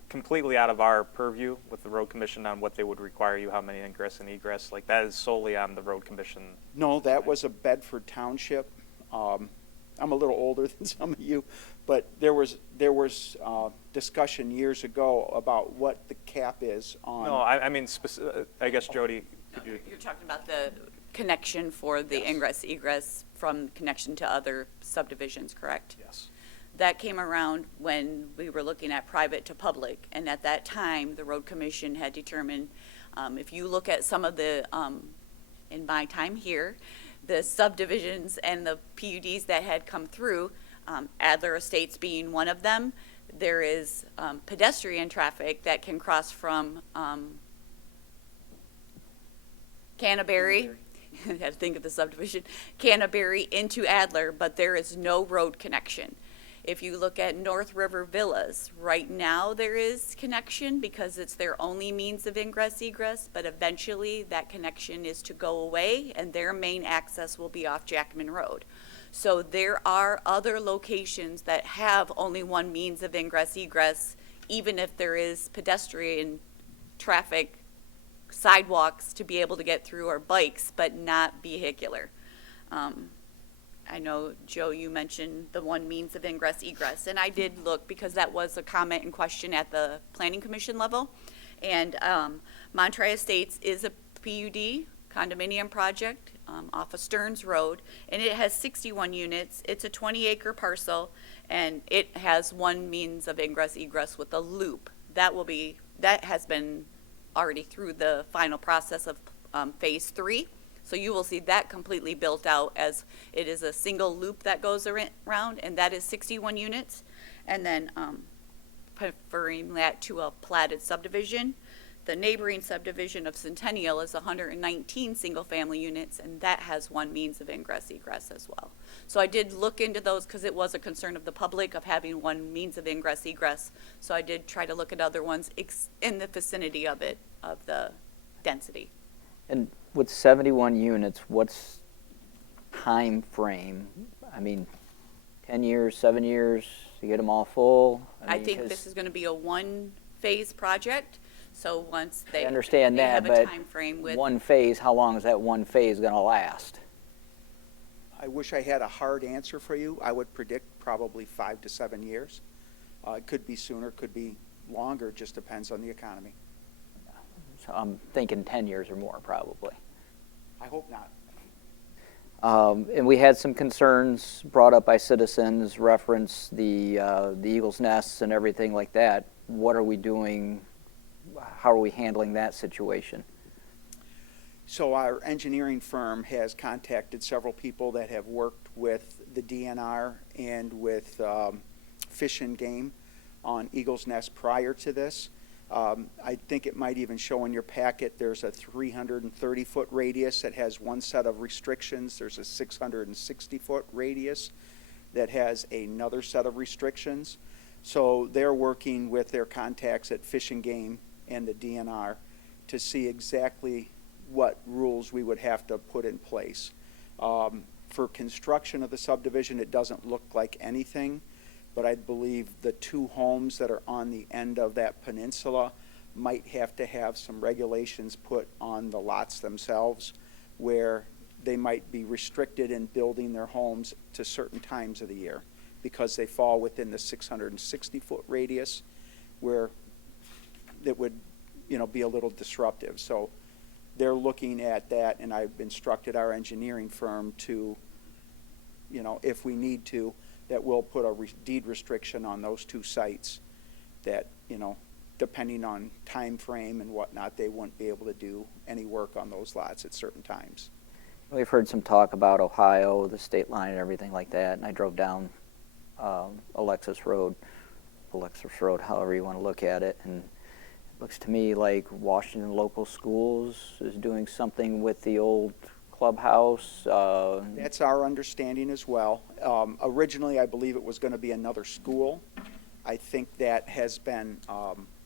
completely out of our purview with the road commission on what they would require you, how many ingress and egress, like that is solely on the road commission. No, that was a Bedford Township. I'm a little older than some of you, but there was discussion years ago about what the cap is on. No, I mean, I guess Jody, could you? You're talking about the connection for the ingress egress from connection to other subdivisions, correct? Yes. That came around when we were looking at private to public, and at that time, the road commission had determined, if you look at some of the, in my time here, the subdivisions and the PUDs that had come through, Adler Estates being one of them, there is pedestrian traffic that can cross from Canterbury, I had to think of the subdivision, Canterbury into Adler, but there is no road connection. If you look at North River Villas, right now there is connection because it's their only means of ingress egress, but eventually that connection is to go away and their main access will be off Jackman Road. So there are other locations that have only one means of ingress egress, even if there is pedestrian traffic, sidewalks to be able to get through, or bikes, but not vehicular. I know, Joe, you mentioned the one means of ingress egress, and I did look because that was a comment and question at the Planning Commission level. And Monterey Estates is a PUD condominium project off of Stearns Road, and it has 61 units. It's a 20-acre parcel, and it has one means of ingress egress with a loop. That has been already through the final process of Phase 3. So you will see that completely built out, as it is a single loop that goes around, and that is 61 units. And then preferring that to a platted subdivision. The neighboring subdivision of Centennial is 119 single-family units, and that has one means of ingress egress as well. So I did look into those because it was a concern of the public of having one means of ingress egress. So I did try to look at other ones in the vicinity of it, of the density. And with 71 units, what's time frame? I mean, 10 years, 7 years to get them all full? I mean, think 'cause this is going to be a one-phase project. So once I they understand they that, have a but time frame with one phase, how long is that one phase going to last? I wish I had a hard answer for you. I would predict probably 5 to 7 years. It could be sooner, could be longer, just depends on the economy. So I'm thinking 10 years or more, probably. I hope not. And we had some concerns brought up by citizens, reference the eagle's nests and everything like that. What are we doing? How are we handling that situation? So our engineering firm has contacted several people that have worked with the DNR and with Fish and Game on Eagle's Nest prior to this. I think it might even show in your packet, there's a 330-foot radius that has one set of restrictions. There's a 660-foot radius that has another set of restrictions. So they're working with their contacts at Fish and Game and the DNR to see exactly what rules we would have to put in place. For construction of the subdivision, it doesn't look like anything, but I believe the two homes that are on the end of that peninsula might have to have some regulations put on the lots themselves, where they might be restricted in building their homes to certain times of the year because they fall within the 660-foot radius, where that would, be a little disruptive. So they're looking at that, and I've instructed our engineering firm to, if we need to, that we'll put a deed restriction on those two sites that, depending on time frame and whatnot, they wouldn't be able to do any work on those lots at certain times. We've heard some talk about Ohio, the state line and everything like that, and I drove down Alexis Road, however you want to look at it, and it looks to me like Washington Local Schools is doing something with the old clubhouse. That's our understanding as well. Originally, I believe it was going to be another school. I think that has been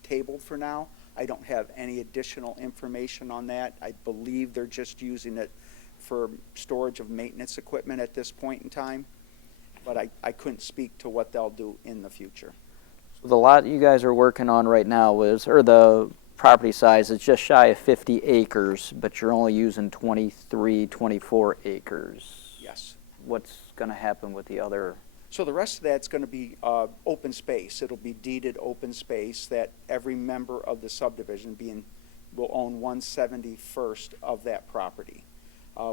tabled for now. I don't have any additional information on that. I believe they're just using it for storage of maintenance equipment at this point in time, but I couldn't speak to what they'll do in the future. So the lot you guys are working on right now the property size is just shy of 50 acres, but you're only using 23, 24 acres. Yes. What's going to happen with the other? So the rest of that's going to be open space. It'll be deeded open space that every member of the subdivision will own 1/71st of that property.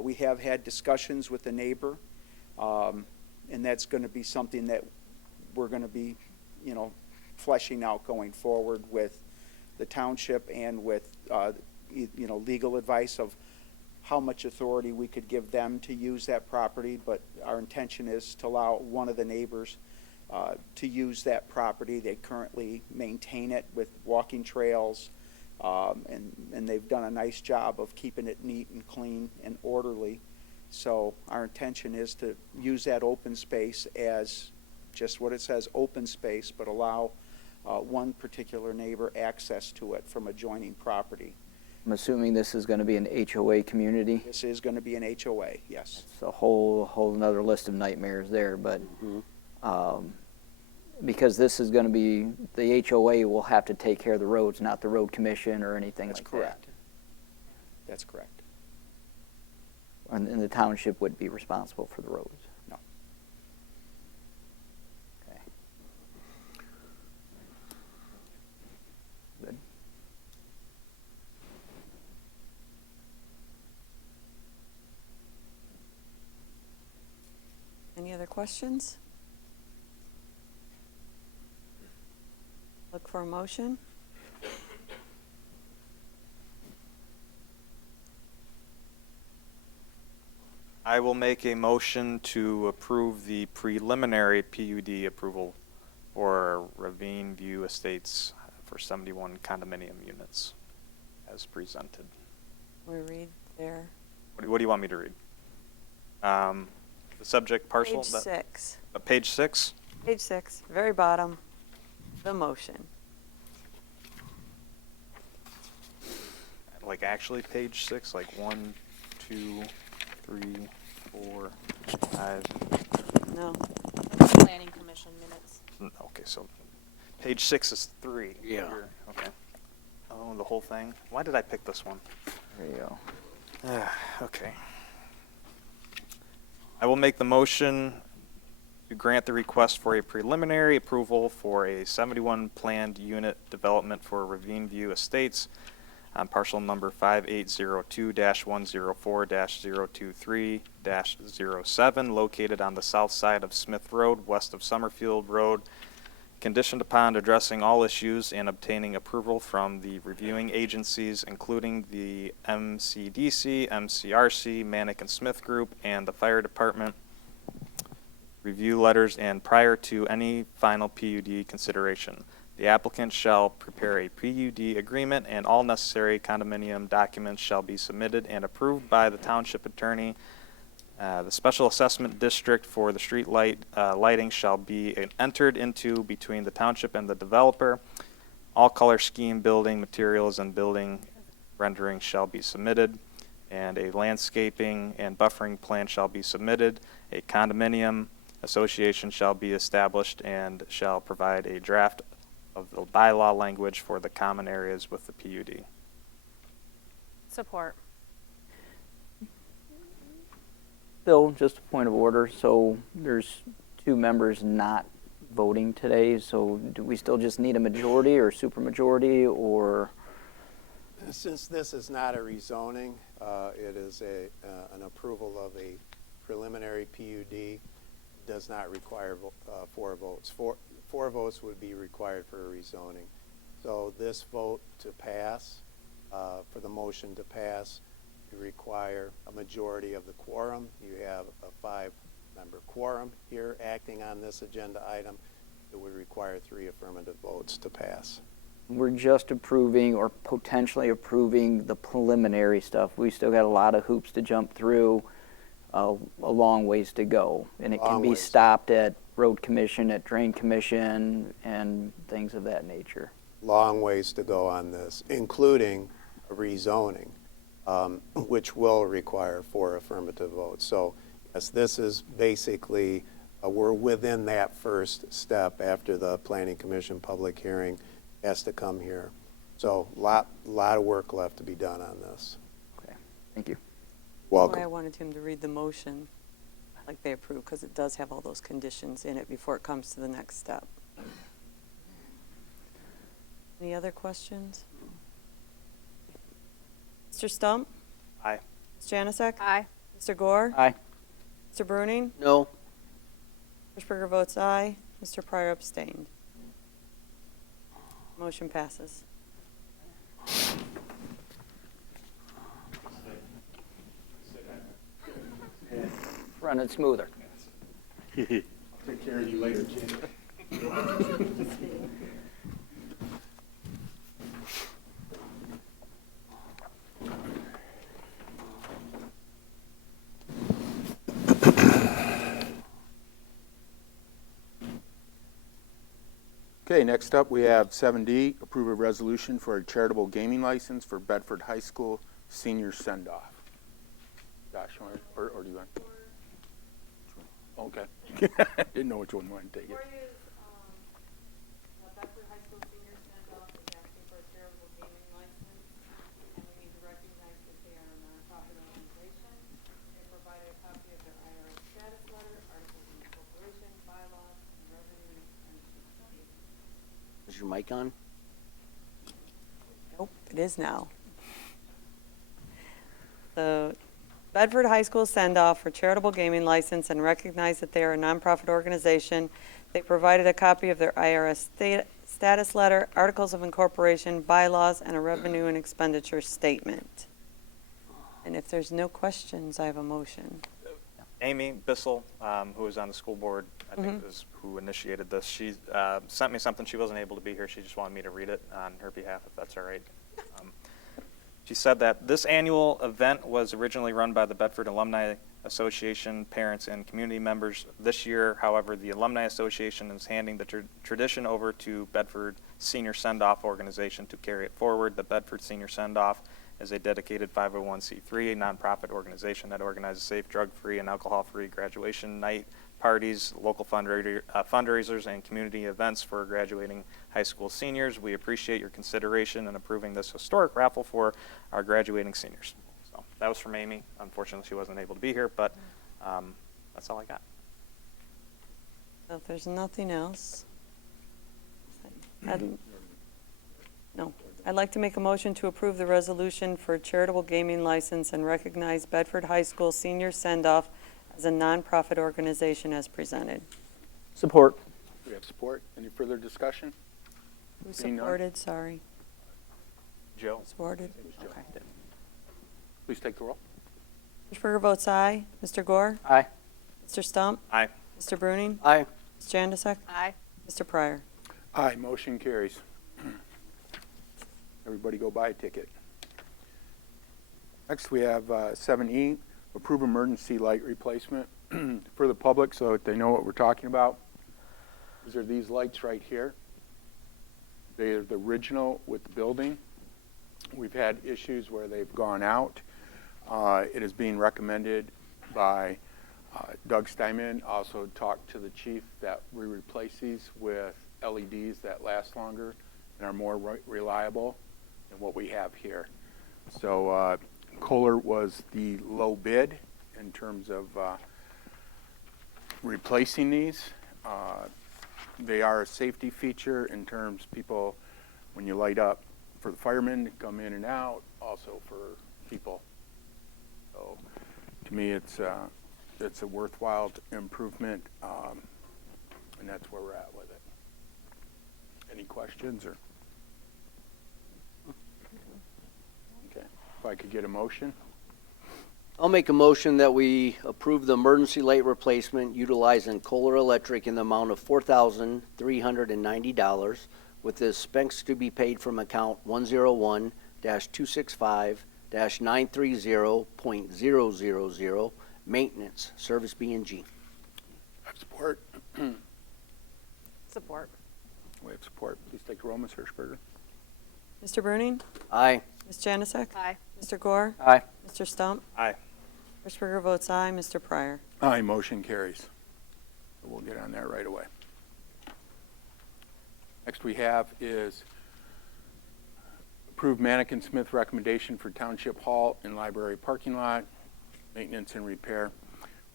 We have had discussions with the neighbor, and that's going to be something that we're going to be, fleshing out going forward with the township and with, legal advice of how much authority we could give them to use that property. But our intention is to allow one of the neighbors to use that property. They currently maintain it with walking trails, and they've done a nice job of keeping it neat and clean and orderly. So our intention is to use that open space as just what it says, open space, but allow one particular neighbor access to it from adjoining property. I'm assuming this is going to be an HOA community. This is going to be an HOA, yes. It's a whole another list of nightmares there, but because this is going to be, the HOA will have to take care of the roads, not the road commission or anything That's like correct. that. That's correct. And the township would be responsible for the roads. No. Okay. Good. Any other questions? Look for a motion. I will make a motion to approve the preliminary PUD approval for Ravine View Estates for 71 condominium units as presented. We read there. What do you want me to read? The subject parcel? Page 6. Page 6? Page 6, very bottom, the motion. Like actually page 6, like 1, 2, 3, 4, 5. No. Planning Commission minutes. Okay, so page 6 is 3. Yeah. Okay. Oh, the whole thing? Why did I pick this one? There you go. Okay. I will make the motion to grant the request for a preliminary approval for a 71 planned unit development for Ravine View Estates on parcel number 5802-104-023-07, located on the south side of Smith Road, west of Summerfield Road, conditioned upon addressing all issues and obtaining approval from the reviewing agencies, including the MCDC, MCRC, Manick and Smith Group, and the Fire Department review letters, and prior to any final PUD consideration. The applicant shall prepare a PUD agreement, and all necessary condominium documents shall be submitted and approved by the township attorney. The special assessment district for the street lighting shall be entered into between the township and the developer. All color scheme, building materials, and building rendering shall be submitted, and a landscaping and buffering plan shall be submitted. A condominium association shall be established and shall provide a draft of the bylaw language for the common areas with the PUD. Support. Bill, just a point of order. So there's 2 members not voting today. So do we still just need a majority or supermajority, or? Since this is not a rezoning, it is an approval of a preliminary PUD. Does not require 4 votes. Four votes would be required for a rezoning. So this vote to pass, for the motion to pass, you require a majority of the quorum. You have a 5-member quorum here acting on this agenda item. It would require 3 affirmative votes to pass. We're just approving or potentially approving the preliminary stuff. We still got a lot of hoops to jump through, a long ways to go. And it can be stopped at road commission, at drain commission, and things of that nature. Long ways to go on this, including a rezoning, which will require 4 affirmative votes. So yes, this is basically, we're within that first step after the Planning Commission public hearing has to come here. So lot of work left to be done on this. Okay, thank you. Welcome. That's why I wanted him to read the motion like they approve, because it does have all those conditions in it before it comes to the next step. Any other questions? Mr. Stump? Aye. Ms. Janasek? Aye. Mr. Gore? Aye. Mr. Bruning? No. Hirschberger votes aye. Mr. Pryor abstained. Motion passes. Run it smoother. Take care of you later, kid. Okay, next up we have 7D, approve a resolution for a charitable gaming license for Bedford High School senior send-off. Josh, or do you want? Okay. Didn't know which one you wanted to take it. Bedford High School senior send-off is asking for a charitable gaming license, and we need to recognize that they are a nonprofit organization. They provided a copy of their IRS status letter, articles of incorporation, bylaws, and revenue and expenditure statement. Is your mic on? Nope, it is now. The Bedford High School send-off for charitable gaming license, and recognize that they are a nonprofit organization. They provided a copy of their IRS status letter, articles of incorporation, bylaws, and a revenue and expenditure statement. And if there's no questions, I have a motion. Amy Bissell, who was on the school board, I think was who initiated this. She sent me something. She wasn't able to be here. She just wanted me to read it on her behalf, if that's all right. She said that this annual event was originally run by the Bedford Alumni Association, parents, and community members. This year, however, the Alumni Association is handing the tradition over to Bedford Senior Send-Off Organization to carry it forward. The Bedford Senior Send-Off is a dedicated 501c3, a nonprofit organization that organizes safe, drug-free, and alcohol-free graduation night parties, local fundraisers, and community events for graduating high school seniors. We appreciate your consideration in approving this historic raffle for our graduating seniors. So that was from Amy. Unfortunately, she wasn't able to be here, but that's all I got. If there's nothing else, I'd like to make a motion to approve the resolution for charitable gaming license and recognize Bedford High School Senior Send-Off as a nonprofit organization as presented. Support. We have support. Any further discussion? Who Seeing none? supported? Sorry. Joe. Supported? Okay. Please take the roll. Hirschberger votes aye. Mr. Gore? Aye. Mr. Stump? Aye. Mr. Bruning? Aye. Ms. Jandisek? Aye. Mr. Pryor? Aye, motion carries. Everybody go buy a ticket. Next, we have 7E, approve emergency light replacement for the public so that they know what we're talking about. These are these lights right here. They are the original with the building. We've had issues where they've gone out. It is being recommended by Doug Steinman, also talked to the chief that we replace these with LEDs that last longer and are more reliable than what we have here. So Kohler was the low bid in terms of replacing these. They are a safety feature in terms people, when you light up for the firemen to come in and out, also for people. So to me, it's a worthwhile improvement, and that's where we're at with it. Any questions or? Okay, if I could get a motion. I'll make a motion that we approve the emergency light replacement utilizing Kohler Electric in the amount of $4,390, with the expense to be paid from account 101-265-930.000, maintenance, service B&G. I have support. Support. We have support. Please take the roll, Ms. Hirschberger. Mr. Bruning? Aye. Ms. Jandisek? Aye. Mr. Gore? Aye. Mr. Stump? Aye. Hirschberger votes aye. Mr. Pryor? Aye, motion carries. We'll get on that right away. Next we have is approve Mannequin Smith recommendation for Township Hall and Library parking lot, maintenance and repair.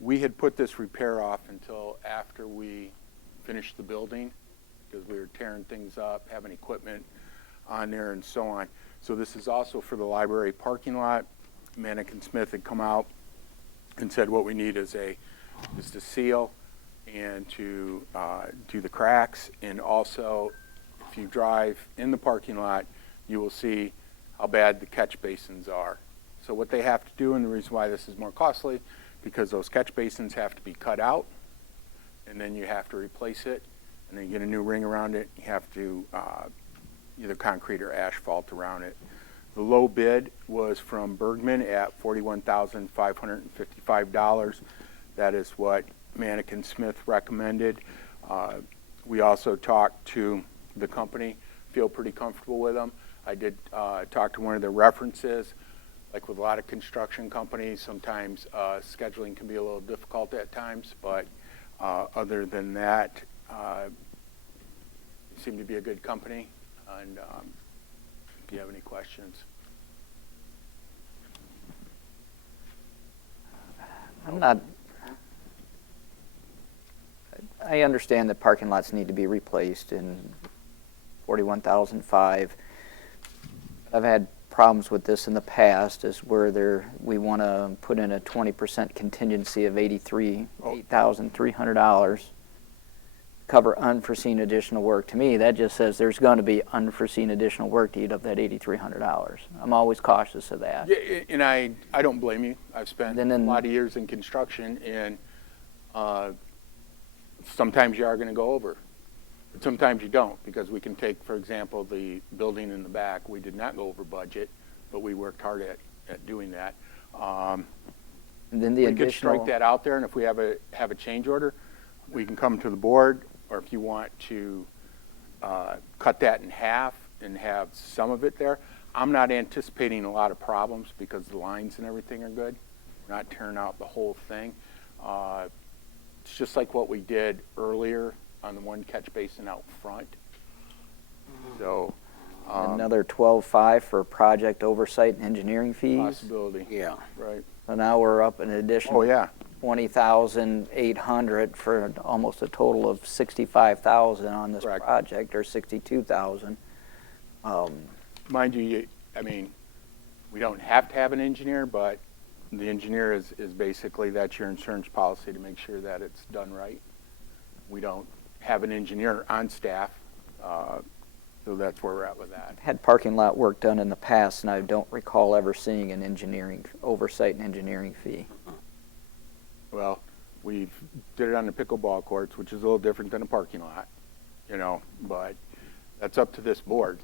We had put this repair off until after we finished the building because we were tearing things up, having equipment on there and so on. So this is also for the library parking lot. Mannequin Smith had come out and said what we need is to seal and to do the cracks, and also if you drive in the parking lot you will see how bad the catch basins are. So what they have to do, and the reason why this is more costly, because those catch basins have to be cut out and then you have to replace it and then you get a new ring around it. You have to either concrete or asphalt around it. The low bid was from Bergman at $41,555. That is what Mannequin Smith recommended. We also talked to the company, feel pretty comfortable with them. I did talk to one of the references. Like with a lot of construction companies, sometimes scheduling can be a little difficult at times, but other than that, they seem to be a good company. And if you have any questions. I understand that parking lots need to be replaced in 41,005. I've had problems with this in the past, is where we want to put in a 20% contingency of $8,300. cover unforeseen additional work. To me, that just says there's going to be unforeseen additional work to eat up that $8,300. I'm always cautious of that. Yeah, and I don't blame you. I've spent a lot of years in construction, and sometimes you are going to go over. But sometimes you don't, because we can take, for example, the building in the back. We did not go over budget, but we worked hard at doing that. And then the we could strike that out there, and if we have a change order, we can come to the board, or if you want to cut that in half and have some of it there. I'm not anticipating a lot of problems because the lines and everything are good. We're not tearing out the whole thing. It's just like what we did earlier on the one catch basin out front. So another 12.5 for project oversight and engineering fees. Possibility. Yeah. Right. So now we're up an additional. Oh, yeah. 20,800 for almost a total of 65,000 on this project, or 62,000. Mind you, I mean, we don't have to have an engineer, but the engineer is basically, that's your insurance policy to make sure that it's done right. We don't have an engineer on staff, so that's where we're at with that. Had parking lot work done in the past, and I don't recall ever seeing an engineering oversight and engineering fee. Well, we did it on the pickleball courts, which is a little different than a parking lot, but that's up to this board.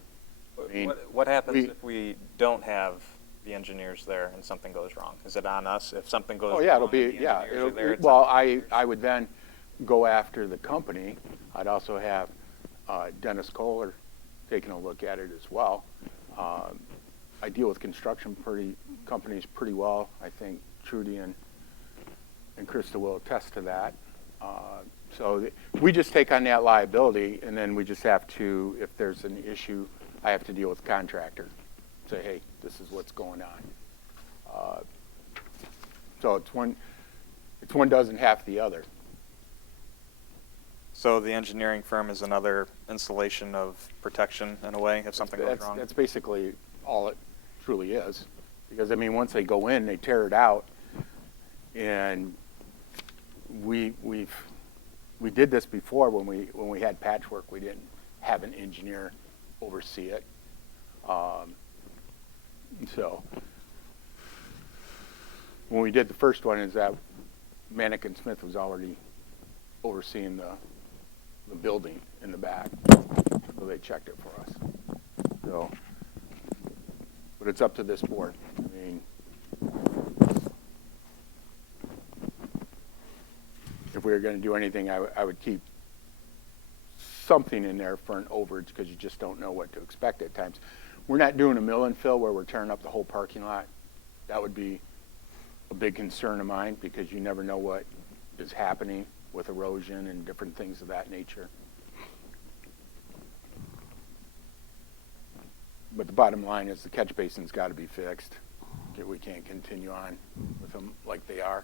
I mean, What happens if we don't have the engineers there and something goes wrong? Is it on us if something goes wrong? Oh, yeah, it'll and be, the engineers are there, it's well, on- I would then go after the company. I'd also have Dennis Kohler taking a look at it as well. I deal with construction companies pretty well. I think Trudy and Krista will attest to that. We just take on that liability, and then we just have to, if there's an issue, I have to deal with the contractor. Say, hey, this is what's going on. So it's one doesn't half the other. So the engineering firm is another installation of protection in a way if something goes wrong? That's basically all it truly is. Because, I mean, once they go in, they tear it out, and we did this before when we had patchwork. We didn't have an engineer oversee it. So when we did the first one, is that Manick and Smith was already overseeing the building in the back, so they checked it for us. So, but it's up to this board. I mean, if we were going to do anything, I would keep something in there for an overage, because you just don't know what to expect at times. We're not doing a mill and fill where we're tearing up the whole parking lot. That would be a big concern of mine, because you never know what is happening with erosion and different things of that nature. But the bottom line is the catch basin's got to be fixed. Okay, we can't continue on with them like they are.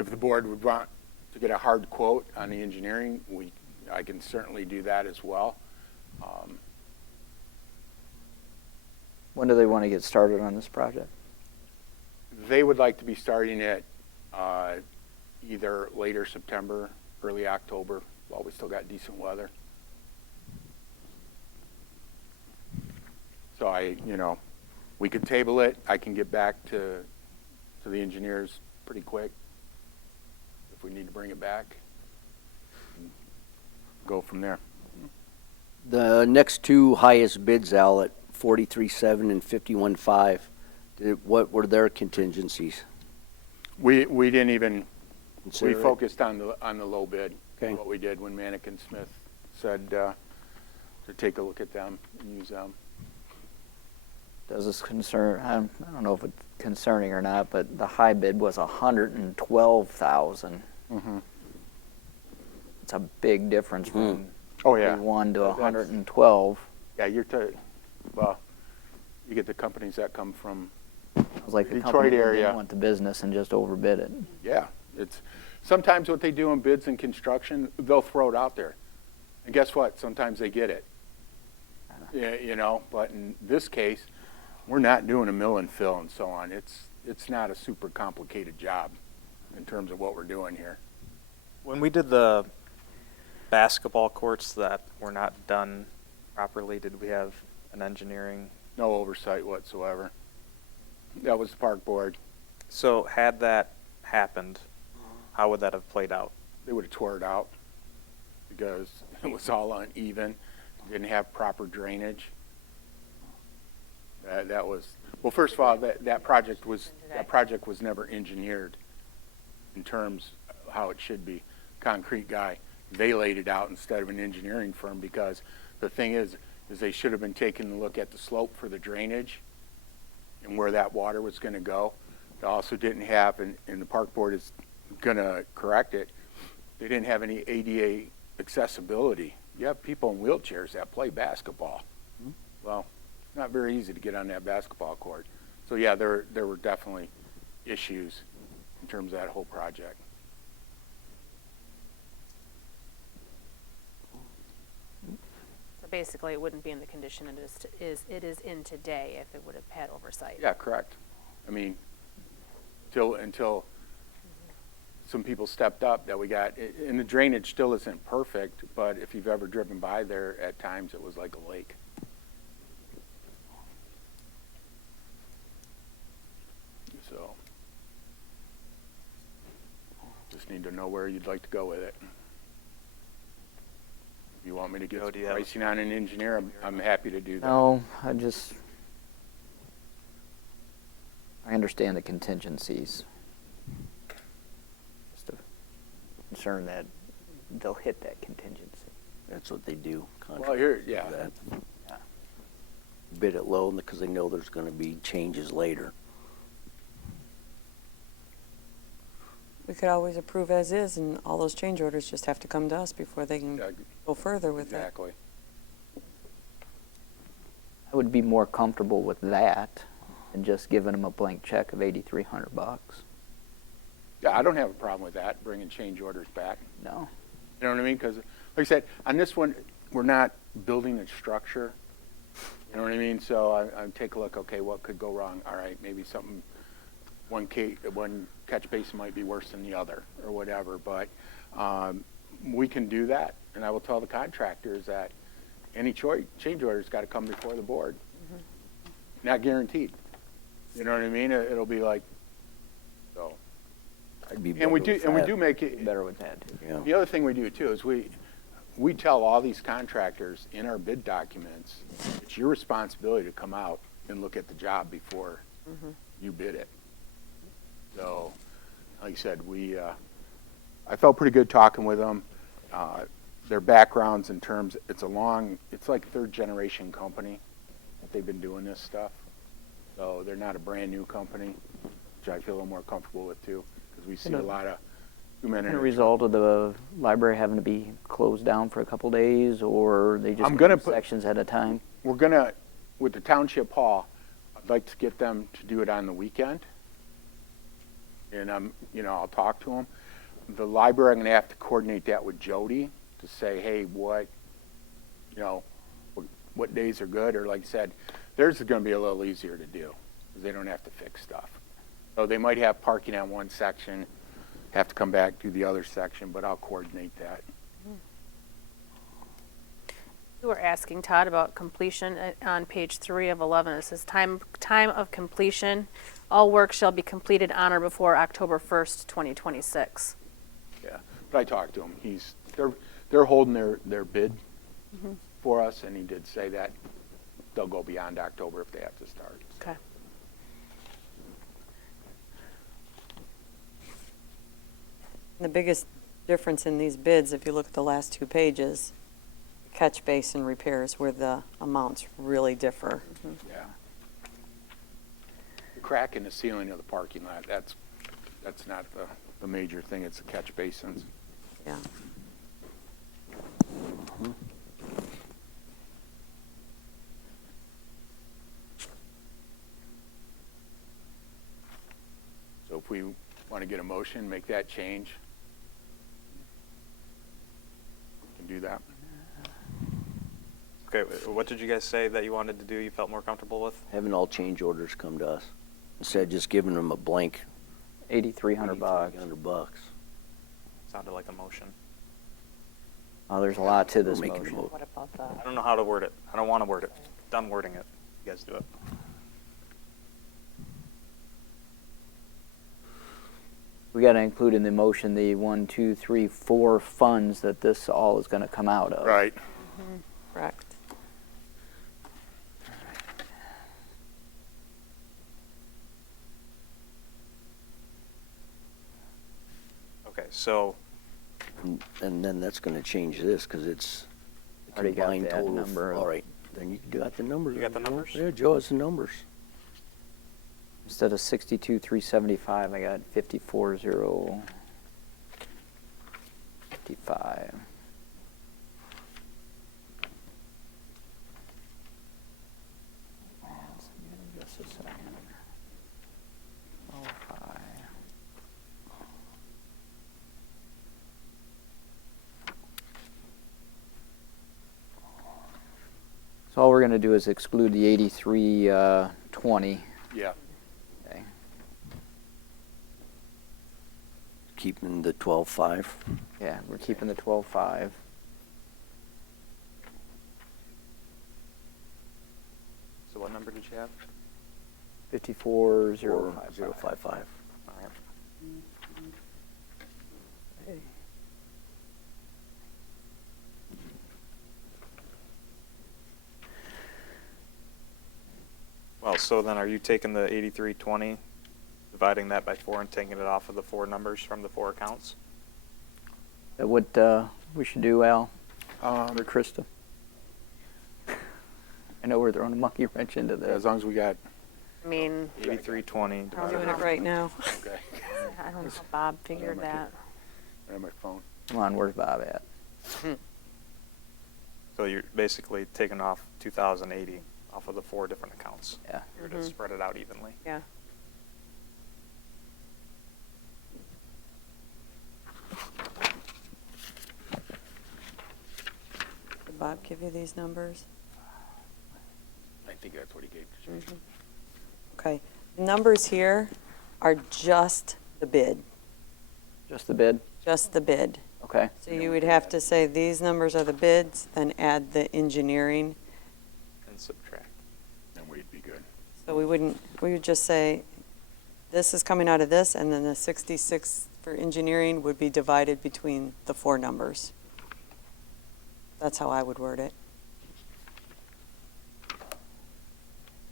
If the board would want to get a hard quote on the engineering, I can certainly do that as well. When do they want to get started on this project? They would like to be starting it either later September, early October, while we still got decent weather. So we could table it. I can get back to the engineers pretty quick if we need to bring it back. And go from there. The next two highest bids, Al, at 43.7 and 51.5, what were their contingencies? We didn't even, Consider we it? focused on the low bid. Okay. What we did when Manick and Smith said to take a look at them and use them. Does this concern, I don't know if it's concerning or not, but the high bid was 112,000. Mm-hmm. It's a big difference from Oh, yeah. 1 to 112. Yeah, well, you get the companies that come from It was like the Detroit company area. didn't want the business and just overbid it. Yeah, it's sometimes what they do in bids and construction, they'll throw it out there. And guess what? Sometimes they get it. Yeah, but in this case, we're not doing a mill and fill and so on. It's not a super complicated job in terms of what we're doing here. When we did the basketball courts that were not done properly, did we have an engineering? No oversight whatsoever. That was the park board. So had that happened, how would that have played out? They would have tore it out because it was all uneven, didn't have proper drainage. That was, well, first of all, that project was never engineered in terms of how it should be. Concrete guy, they laid it out instead of an engineering firm, because the thing is they should have been taking a look at the slope for the drainage and where that water was going to go. They also didn't have, and the park board is going to correct it, they didn't have any ADA accessibility. You have people in wheelchairs that play basketball. Well, it's not very easy to get on that basketball court. So yeah, there were definitely issues in terms of that whole project. So basically, it wouldn't be in the condition it is in today if it would have had oversight. Yeah, correct. I mean, until some people stepped up that we got, and the drainage still isn't perfect, but if you've ever driven by there, at times it was like a lake. So, just need to know where you'd like to go with it. If you want me to get some pricing on an engineer, I'm happy to do that. No, I understand the contingencies. Just a concern that they'll hit that contingency. That's what they do. Well, here, yeah. That. Bid it low because they know there's going to be changes later. We could always approve as is, and all those change orders just have to come to us before they can go further with it. Exactly. I would be more comfortable with that than just giving them a blank check of $8,300. Yeah, I don't have a problem with that, bringing change orders back. No. You know what I mean? Because, like I said, on this one, we're not building a structure. You know what I mean? So I take a look, okay, what could go wrong? All right, maybe something, one catch basin might be worse than the other or whatever, but we can do that. And I will tell the contractors that any change order's got to come before the board. Not guaranteed. You know what I mean? It'll be like, so. I'd be And we do make it better with that. Yeah. The other thing we do too is we tell all these contractors in our bid documents, it's your responsibility to come out and look at the job before you bid it. So, like I said, I felt pretty good talking with them. Their backgrounds in terms, it's like third generation company that they've been doing this stuff. So they're not a brand new company, which I feel a little more comfortable with too, because we see a lot of human. And a result of the library having to be closed down for a couple days, or they just sections at a time? We're gonna, with the township hall, I'd like to get them to do it on the weekend. And I'll talk to them. The library, I'm gonna have to coordinate that with Jody to say, hey, what days are good, or like I said, theirs is gonna be a little easier to do, because they don't have to fix stuff. So they might have parking on one section, have to come back to the other section, but I'll coordinate that. You were asking, Todd, about completion on page 3 of 11. It says time of completion. All work shall be completed on or before October 1st, 2026. Yeah, but I talked to him. They're holding their bid for us, and he did say that they'll go beyond October if they have to start. Okay. The biggest difference in these bids, if you look at the last 2 pages, catch basin repairs where the amounts really differ. Yeah. The crack in the ceiling of the parking lot, that's not the major thing. It's the catch basins. Yeah. So if we want to get a motion, make that change, we can do that. Okay, what did you guys say that you wanted to do, you felt more comfortable with? Having all change orders come to us instead of just giving them a blank $8,300. $8,300. Sounded like a motion. Oh, there's a lot to this We're making a motion. vote. What about the? I don't know how to word it. I don't want to word it. Done wording it. You guys do it. We got to include in the motion the 1, 2, 3, 4 funds that this all is going to come out of. Right. Correct. Okay, so And then that's gonna change this, cause it's the Already got combined that total. number. All right, then you got the numbers. You got the Joe. numbers? Yeah, Joe has the numbers. Instead of 62,375, I got 54,055. Just a second. 05. So all we're going to do is exclude the 8320. Yeah. Okay. Keeping the 12.5. Yeah, we're keeping the 12.5. So what number did you have? 54,055. 055. All right. Well, so then are you taking the 8320, dividing that by 4 and taking it off of the 4 numbers from the 4 accounts? Is that what we should do, Al? Or Krista? I know we're throwing a monkey wrench into this. As long as we got, I mean, 8320 I'm divided doing by it right now. okay, I don't know how Bob figured that. I have my phone. Come on, where's Bob at? So you're basically taking off 2,080 off of the 4 different accounts. Yeah. You're to spread it out evenly. Yeah. Did Bob give you these numbers? I think that's what he gave to you. Okay, the numbers here are just the bid, Just the bid? just the bid. Okay. So you would have to say, these numbers are the bids, then add the engineering. And subtract. Then we'd be good. So we wouldn't, we would just say, this is coming out of this, and then the 66 for engineering would be divided between the 4 numbers. That's how I would word it.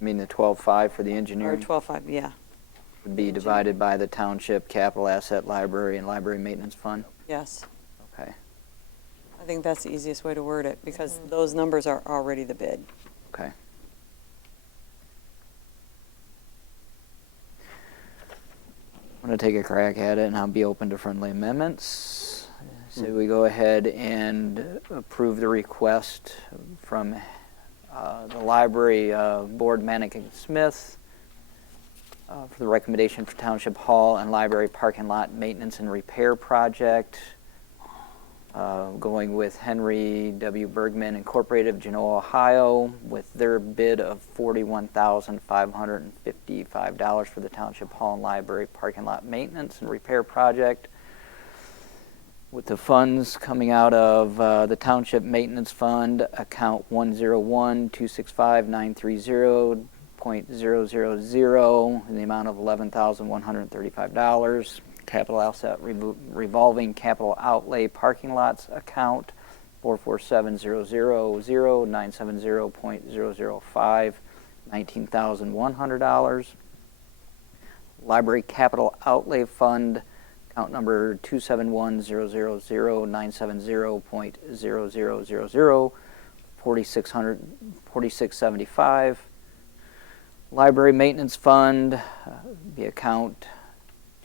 I mean, the 12.5 for the Or engineering 12.5, yeah, would be divided by the township capital asset library and library maintenance fund? yes. Okay. I think that's the easiest way to word it, because those numbers are already the bid. Okay. I'm going to take a crack at it, and I'll be open to friendly amendments. So we go ahead and approve the request from the library board, Manick Smith, for the recommendation for Township Hall and Library Parking Lot Maintenance and Repair Project, going with Henry W. Bergman Incorporated of Genoa, Ohio, with their bid of $41,555 for the Township Hall and Library Parking Lot Maintenance and Repair Project, with the funds coming out of the Township Maintenance Fund, account 101-265-930.000, in the amount of $11,135. Capital asset revolving capital outlay parking lots account 447000970.005, $19,100. Library capital outlay fund account number 271000970.0000, $4,675. Library maintenance fund, the account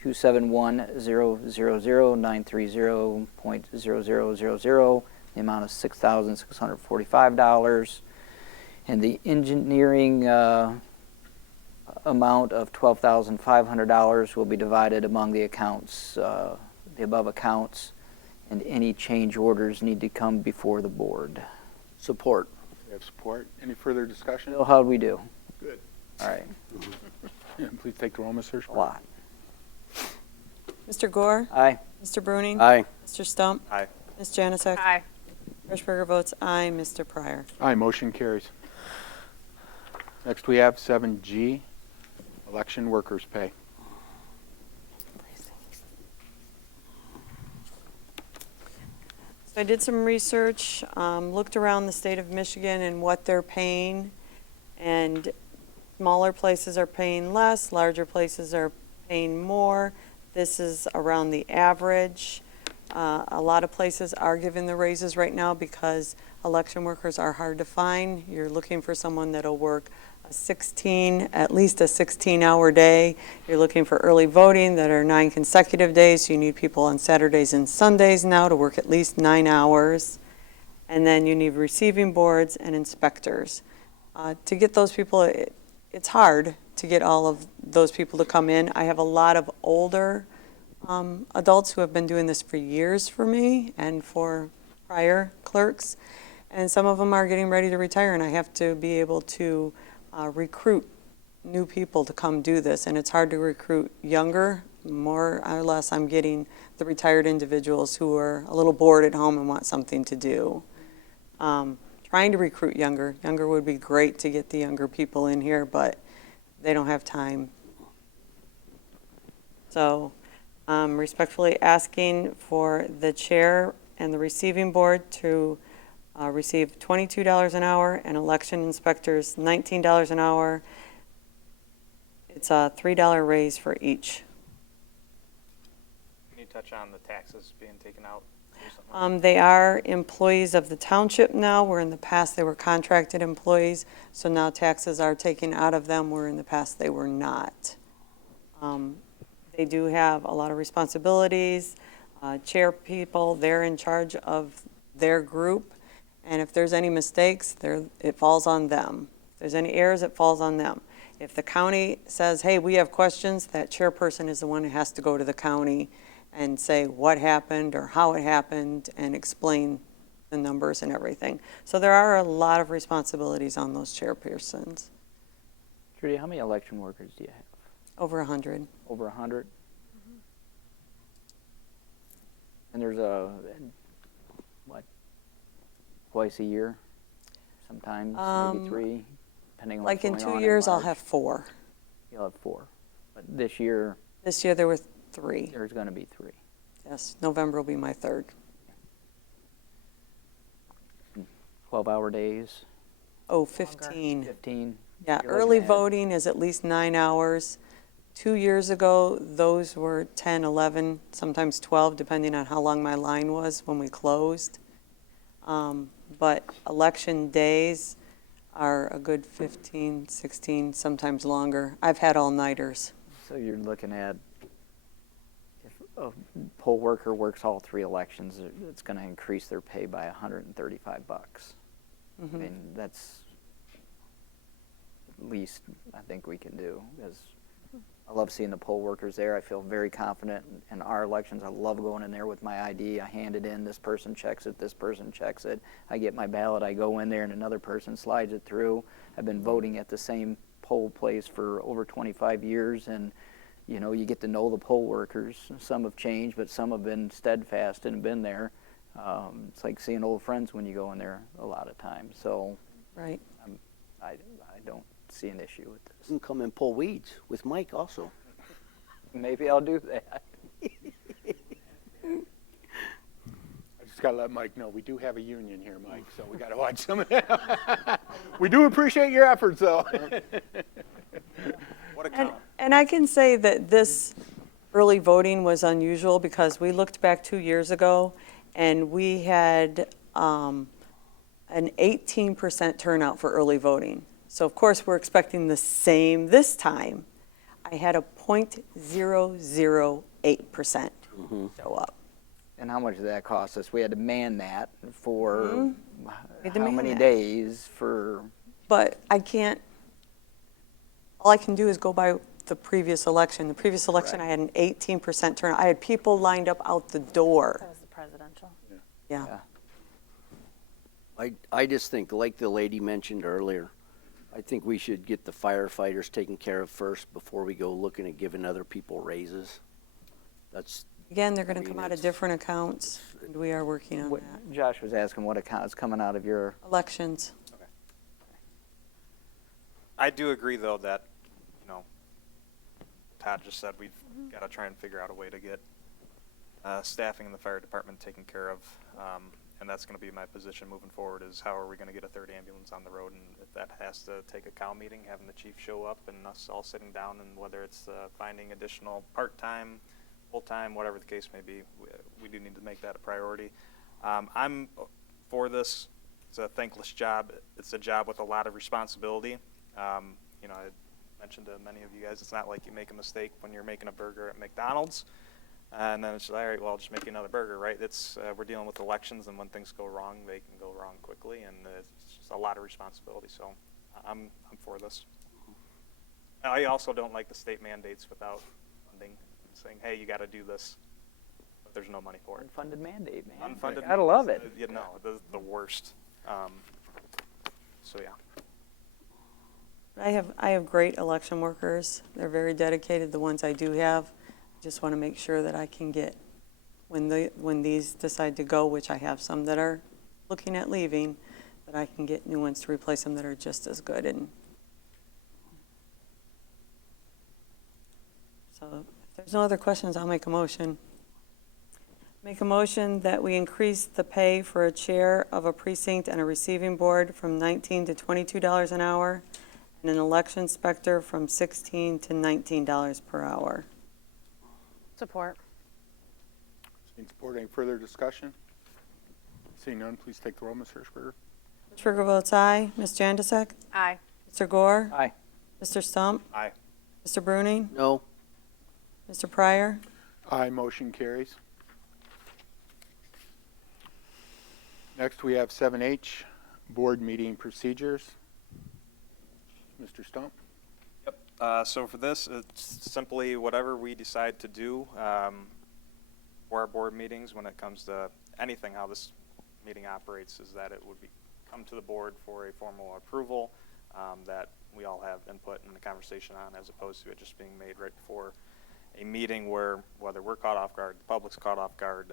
271000930.0000, the amount of $6,645, and the engineering amount of $12,500 will be divided among the accounts, the above accounts, and any change orders need to come before the board. Support. We have support. Any further discussion? Bill, how'd we do? Good. All right. Yeah, please take the roll, Mr. A lot. Mr. Gore? Aye. Mr. Bruning? Aye. Mr. Stump? Aye. Ms. Janasek? Aye. Hirschberger votes aye. Mr. Pryor? Aye, motion carries. Next, we have 7G, election workers' pay. So I did some research, looked around the state of Michigan and what they're paying, and smaller places are paying less, larger places are paying more. This is around the average. A lot of places are giving the raises right now because election workers are hard to find. You're looking for someone that'll work at least a 16-hour day. You're looking for early voting that are 9 consecutive days. So you need people on Saturdays and Sundays now to work at least 9 hours. And then you need receiving boards and inspectors. To get those people, it's hard to get all of those people to come in. I have a lot of older adults who have been doing this for years for me and for prior clerks. And some of them are getting ready to retire, and I have to be able to recruit new people to come do this. And it's hard to recruit younger. More or less, I'm getting the retired individuals who are a little bored at home and want something to do. Trying to recruit younger. Younger would be great to get the younger people in here, but they don't have time. So I'm respectfully asking for the chair and the receiving board to receive $22 an hour and election inspectors $19 an hour. It's a $3 raise for each. Can you touch on the taxes being taken out recently? They are employees of the township now, where in the past they were contracted employees, so now taxes are taken out of them, where in the past they were not. They do have a lot of responsibilities, chair people, they're in charge of their group, and if there's any mistakes, it falls on them. If there's any errors, it falls on them. If the county says, hey, we have questions, that chairperson is the one who has to go to the county and say what happened or how it happened and explain the numbers and everything. So there are a lot of responsibilities on those chairpersons. Trudy, how many election workers do you have? Over 100. Over 100? Mm-hmm. And there's what, twice a year? Sometimes, maybe 3, depending on Like what's in going 2 on years, I'll March. have 4. You'll have 4. But this year, There were 3. there's going to be 3. Yes, November will be my 3rd. 12-hour days? Oh, 15. 15? Yeah, You're early looking at- voting is at least 9 hours. 2 years ago, those were 10, 11, sometimes 12, depending on how long my line was when we closed. But election days are a good 15, 16, sometimes longer. I've had all-nighters. So you're looking at, if a poll worker works all 3 elections, it's going to increase their pay by $135. I mean, that's the least I think we can do, because I love seeing the poll workers there. I feel very confident in our elections. I love going in there with my ID. I hand it in. This person checks it. This person checks it. I get my ballot. I go in there, and another person slides it through. I've been voting at the same poll place for over 25 years, and you know, you get to know the poll workers. Some have changed, but some have been steadfast and been there. It's like seeing old friends when you go in there a lot of times. So, right. I don't see an issue with this. You can come and pull weeds with Mike also. Maybe I'll do that. I just got to let Mike know, we do have a union here, Mike, so we got to watch some of that. We do appreciate your efforts, though. What a count. And I can say that this early voting was unusual because we looked back 2 years ago and we had an 18% turnout for early voting. So of course we're expecting the same this time. I had a 0.008% show up. And how much did that cost us? We had to man that for had to how man many that. days for? But I can't, all I can do is go by the previous election. The previous election, I had an 18% turnout. I had people lined up out the door. That was the presidential. Yeah. I just think, like the lady mentioned earlier, I think we should get the firefighters taken care of first before we go looking at giving other people raises. That's, Again, they're gonna come out of different accounts, and we are working on What- that. Josh was asking what account is coming out of your, Elections. I do agree, though, that, you know, Todd just said we've got to try and figure out a way to get staffing in the fire department taken care of. And that's going to be my position moving forward, is how are we going to get a third ambulance on the road? And if that has to take a cow meeting, having the chief show up and us all sitting down, and whether it's finding additional part-time, full-time, whatever the case may be, we do need to make that a priority. I'm for this. It's a thankless job. It's a job with a lot of responsibility. You know, I mentioned to many of you guys, it's not like you make a mistake when you're making a burger at McDonald's, and then it's just, all right, well, I'll just make you another burger, right? It's we're dealing with elections, and when things go wrong, they can go wrong quickly, and it's just a lot of responsibility. So I'm for this. I also don't like the state mandates without funding, saying, hey, you got to do this, but there's no money for it. unfunded mandate, man. Unfunded. Gotta love it. You know, the worst. So yeah. I have great election workers. They're very dedicated, the ones I do have. Just want to make sure that I can get, when these decide to go, which I have some that are looking at leaving, that I can get new ones to replace them that are just as good. And so if there's no other questions, I'll make a motion. Make a motion that we increase the pay for a chair of a precinct and a receiving board from $19 to $22 an hour, and an election inspector from $16 to $19 per hour. Support. Seeing support, any further discussion? Seeing none, please take the roll, Ms. Hirschberger. Trigger votes aye. Ms. Jandisek? Aye. Mr. Gore? Aye. Mr. Stump? Aye. Mr. Bruning? no, Mr. Pryor? Aye, motion carries. Next, we have 7H, board meeting procedures. Mr. Stump? So for this, it's simply whatever we decide to do for our board meetings when it comes to anything, how this meeting operates, is that it would come to the board for a formal approval that we all have input in the conversation on, as opposed to it just being made right before a meeting where, whether we're caught off guard, the public's caught off guard,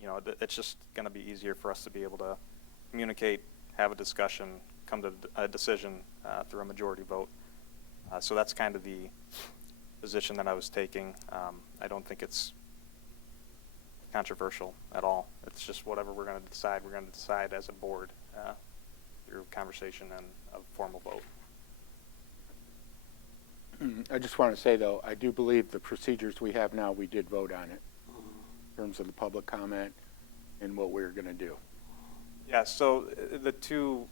you know, it's just going to be easier for us to be able to communicate, have a discussion, come to a decision through a majority vote. So that's kind of the position that I was taking. I don't think it's controversial at all. It's just whatever we're going to decide. We're going to decide as a board through conversation and a formal vote. I just want to say, though, I do believe the procedures we have now, we did vote on it in terms of the public comment and what we're going to do. Yeah, so the two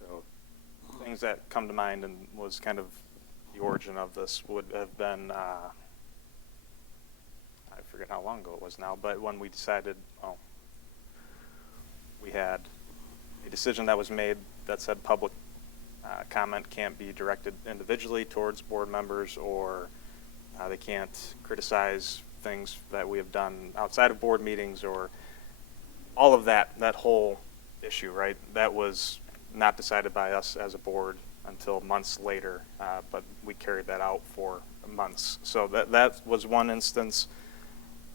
things that come to mind and was kind of the origin of this would have been, I forget how long ago it was now, but when we decided, we had a decision that was made that said public comment can't be directed individually towards board members, or they can't criticize things that we have done outside of board meetings, or all of that whole issue, right? That was not decided by us as a board until months later, but we carried that out for months. So that was one instance.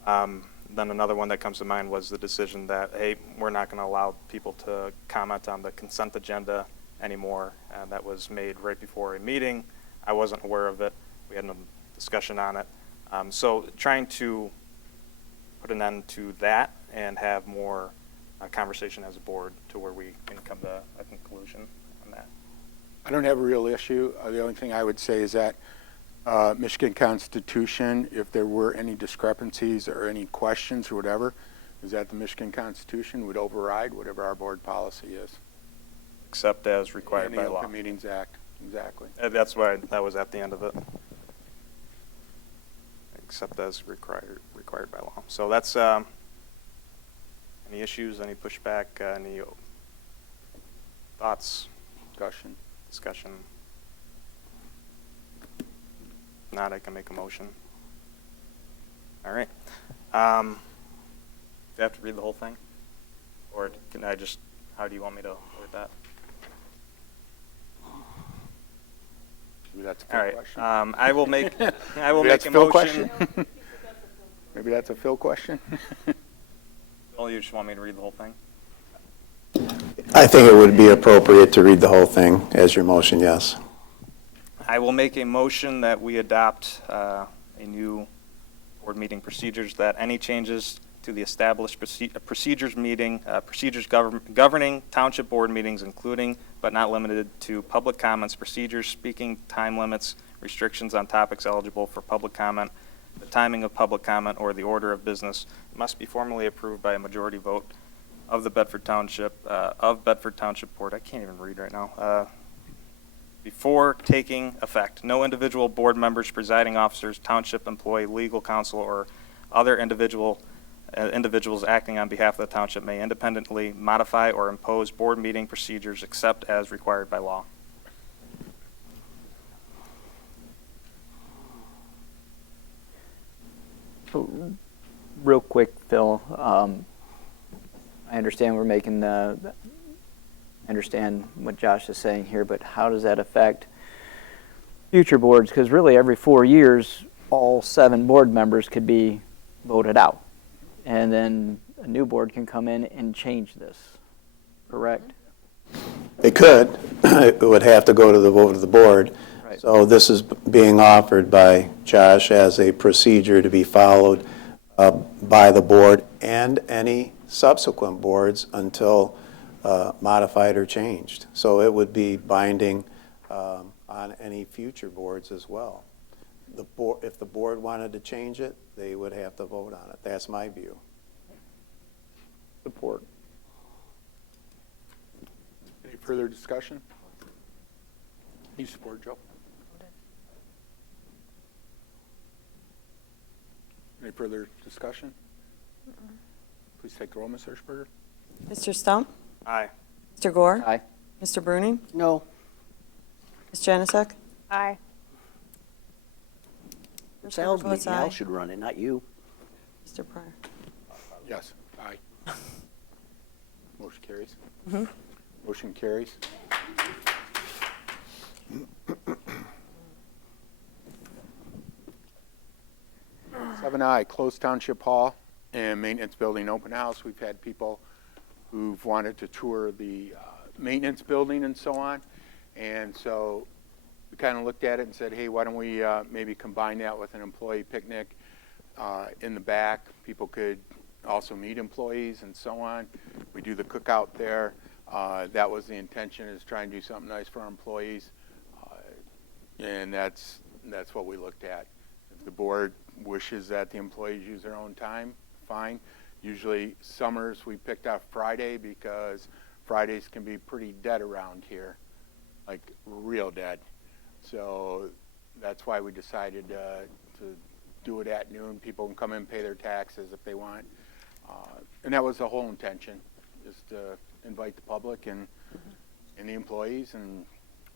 Then another one that comes to mind was the decision that, hey, we're not going to allow people to comment on the consent agenda anymore. And that was made right before a meeting. I wasn't aware of it. We had no discussion on it. So trying to put an end to that and have more conversation as a board to where we can come to a conclusion on that. I don't have a real issue. The only thing I would say is that Michigan Constitution, if there were any discrepancies or any questions or whatever, is that the Michigan Constitution would override whatever our board policy is. Except as required And by the law. Open Meetings Act, exactly. That's why that was at the end of it. Except as required by law. So that's any issues, any pushback, any thoughts? Discussion. If not, I can make a motion. All right. Do I have to read the whole thing? Or can I just, how do you want me to word that? Maybe that's a All Phil right. question. I will make Maybe a that's a Phil motion. question. Maybe that's a Phil question? Bill, you just want me to read the whole thing? I think it would be appropriate to read the whole thing as your motion, yes. I will make a motion that we adopt a new board meeting procedures, that any changes to the established procedures governing township board meetings, including but not limited to public comments, procedures, speaking time limits, restrictions on topics eligible for public comment, the timing of public comment, or the order of business, must be formally approved by a majority vote of the Bedford Township Board. I can't even read right now. Before taking effect, no individual board members, presiding officers, township employee, legal counsel, or other individuals acting on behalf of the township may independently modify or impose board meeting procedures except as required by law. So, real quick, Phil, I understand we're making I understand what Josh is saying here, but how does that affect future boards? Because really every 4 years, all 7 board members could be voted out. And then a new board can come in and change this, correct? It could. It would have to go to the vote of the board. Right. So this is being offered by Josh as a procedure to be followed by the board and any subsequent boards until modified or changed. So it would be binding on any future boards as well. If the board wanted to change it, they would have to vote on it. That's my view. Support. Any further discussion? You support, Joe? Any further discussion? Please take the roll, Ms. Hirschberger. Mr. Stump? Aye. Mr. Gore? Aye. Mr. Bruning? No. Ms. Janusik? Aye. Ms. Sal's votes meeting, Al aye. should run it, not you. Mr. Pryor? Yes. Aye. Motion carries. Mhm. Motion carries. Seven I, close Township Hall and Maintenance Building Open House. We've had people who've wanted to tour the maintenance building and so on. And so we kind of looked at it and said, hey, why don't we maybe combine that with an employee picnic in the back. People could also meet employees and so on. We do the cookout there. That was the intention, is try and do something nice for our employees. And that's what we looked at. If the board wishes that the employees use their own time, fine. Usually summers we picked out Friday because Fridays can be pretty dead around here, like real dead. So that's why we decided to do it at noon. People can come in and pay their taxes if they want. And that was the whole intention, just to invite the public and the employees and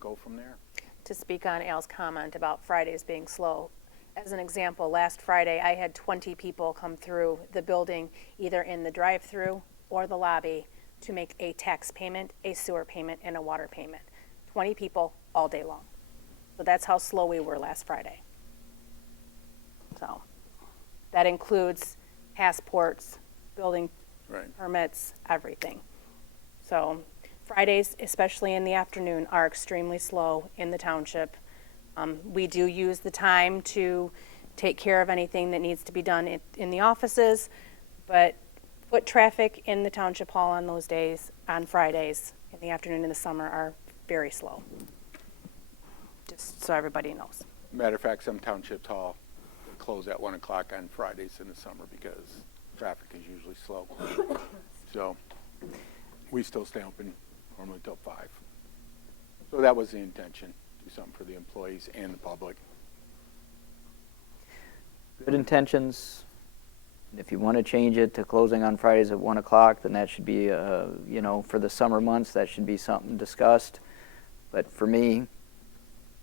go from there. To speak on Al's comment about Fridays being slow, as an example, last Friday I had 20 people come through the building, either in the drive-through or the lobby, to make a tax payment, a sewer payment, and a water payment. 20 people all day long. So that's how slow we were last Friday. So that includes passports, building permits, everything. So Fridays, especially in the afternoon, are extremely slow in the township. We do use the time to take care of anything that needs to be done in the offices, but foot traffic in the township hall on those days, on Fridays, in the afternoon in the summer, are very slow. Just so everybody knows. Matter of fact, some townships hall close at 1 o'clock on Fridays in the summer because traffic is usually slow. So we still stay open normally till 5. So that was the intention, do something for the employees and the public. Good intentions. If you want to change it to closing on Fridays at 1 o'clock, then that should be, you know, for the summer months, that should be something discussed. But for me,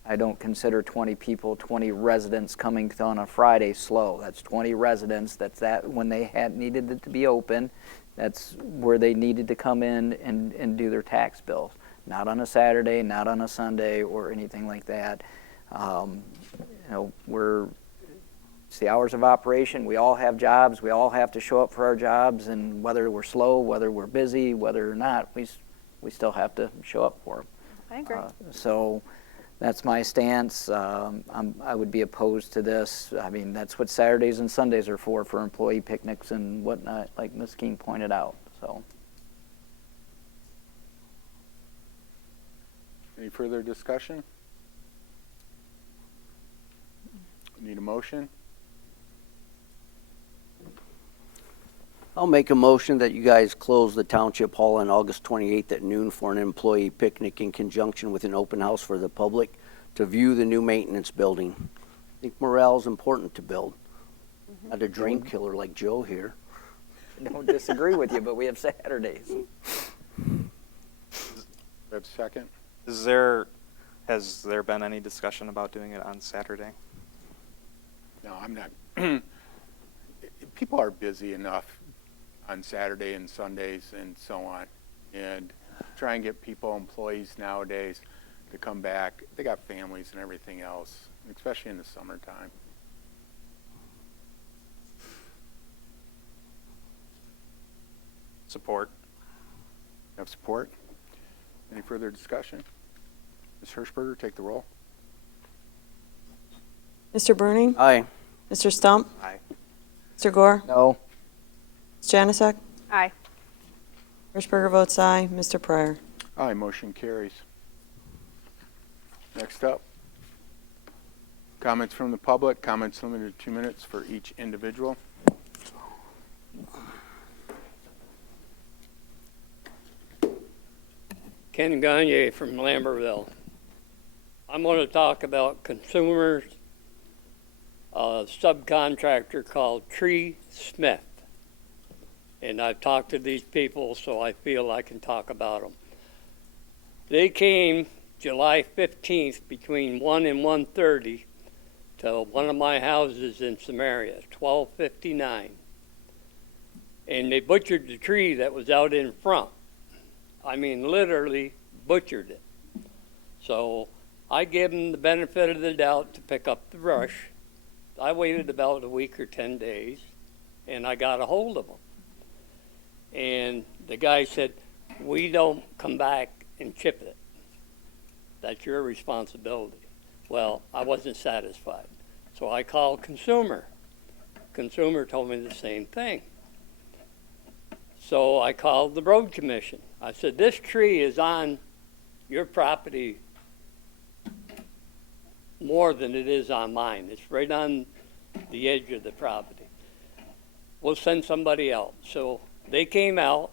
I don't consider 20 people, 20 residents coming on a Friday slow. That's 20 residents. That's that when they had needed it to be open. That's where they needed to come in and do their tax bills. Not on a Saturday, not on a Sunday, or anything like that. You know, It's the hours of operation. We all have jobs. We all have to show up for our jobs, and whether we're slow, whether we're busy, whether or not, we still have to show up for them. I agree. So that's my stance. I would be opposed to this. I mean, that's what Saturdays and Sundays are for employee picnics and whatnot, like Ms. Keene pointed out. So, Any further discussion? Need a motion? I'll make a motion that you guys close the township hall on August 28th at noon for an employee picnic in conjunction with an open house for the public to view the new maintenance building. I think morale is important to build. Not a dream killer like Joe here. I don't disagree with you, but we have Saturdays. We have a second? Has there been any discussion about doing it on Saturday? No, I'm not. People are busy enough on Saturday and Sundays and so on. And try and get people, employees nowadays, to come back. They got families and everything else, especially in the summertime. Support. Have support? Any further discussion? Ms. Hirschberger, take the roll. Mr. Bruning? Aye. Mr. Stump? Aye. Mr. Gore? No. Ms. Janusik? Aye. Hirschberger votes aye. Mr. Pryor? Aye, motion carries. Next up, comments from the public. Comments limited to 2 minutes for each individual. Ken Gagne from Lambertville. I'm going to talk about consumers, a subcontractor called Tree Smith. And I've talked to these people, so I feel I can talk about them. They came July 15th between 1 and 1:30 to one of my houses in Samaria, 1259. And they butchered the tree that was out in front. I mean, literally butchered it. So I gave them the benefit of the doubt to pick up the brush. I waited about a week or 10 days, and I got a hold of them. And the guy said, we don't come back and chip it. That's your responsibility. Well, I wasn't satisfied. So I called Consumer. Consumer told me the same thing. So I called the road commission. I said, this tree is on your property more than it is on mine. It's right on the edge of the property. We'll send somebody out. So they came out,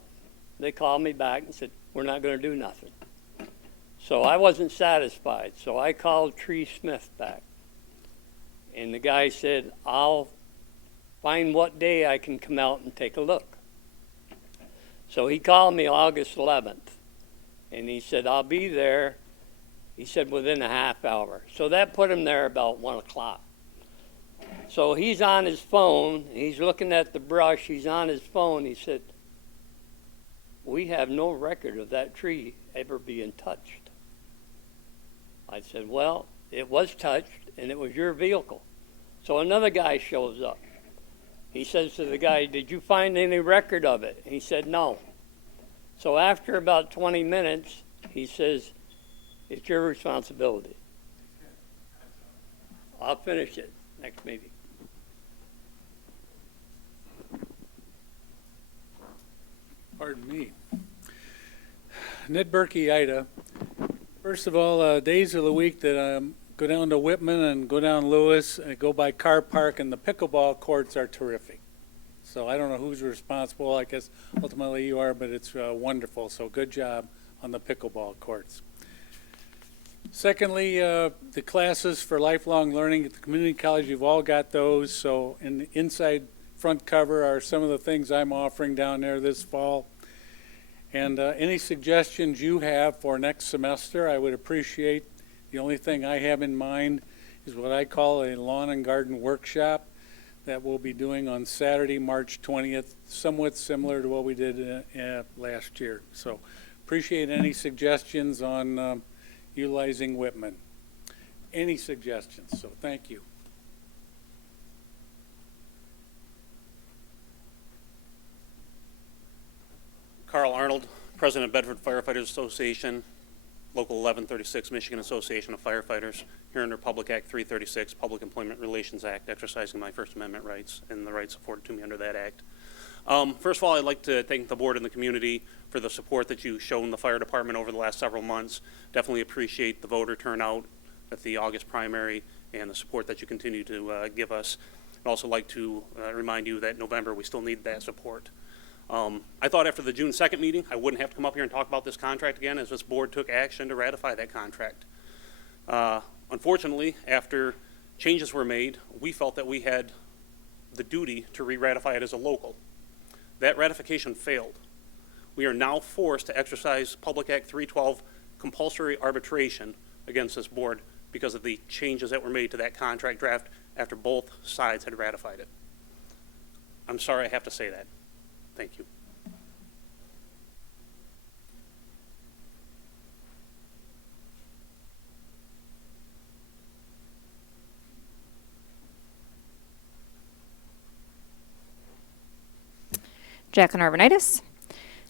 they called me back and said, we're not going to do nothing. So I wasn't satisfied. So I called Tree Smith back. And the guy said, I'll find what day I can come out and take a look. So he called me August 11th, and he said, I'll be there, he said, within a half hour. So that put him there about 1 o'clock. So he's on his phone, he's looking at the brush, he's on his phone, he said, we have no record of that tree ever being touched. I said, well, it was touched, and it was your vehicle. So another guy shows up. He says to the guy, did you find any record of it? He said, no. So after about 20 minutes, he says, it's your responsibility. I'll finish it next meeting. Pardon me. Ned Berkey, Ida. First of all, days of the week that go down to Whitman and go down Lewis and go by Car Park, and the pickleball courts are terrific. So I don't know who's responsible. I guess ultimately you are, but it's wonderful. So good job on the pickleball courts. Secondly, the classes for lifelong learning at the community college, you've all got those. So in the inside front cover are some of the things I'm offering down there this fall. And any suggestions you have for next semester, I would appreciate. The only thing I have in mind is what I call a lawn and garden workshop that we'll be doing on Saturday, March 20th, somewhat similar to what we did last year. So appreciate any suggestions on utilizing Whitman. Any suggestions? So thank you. Carl Arnold, President of Bedford Firefighters Association, Local 1136, Michigan Association of Firefighters, here under Public Act 336, Public Employment Relations Act, exercising my First Amendment rights and the rights afforded to me under that act. First of all, I'd like to thank the board and the community for the support that you've shown the fire department over the last several months. Definitely appreciate the voter turnout at the August primary and the support that you continue to give us. I'd also like to remind you that in November we still need that support. I thought after the June 2nd meeting I wouldn't have to come up here and talk about this contract again, as this board took action to ratify that contract. Unfortunately, after changes were made, we felt that we had the duty to re-ratify it as a local. That ratification failed. We are now forced to exercise Public Act 312 compulsory arbitration against this board because of the changes that were made to that contract draft after both sides had ratified it. I'm sorry I have to say that. Thank you. Jacqueline Arvanitis.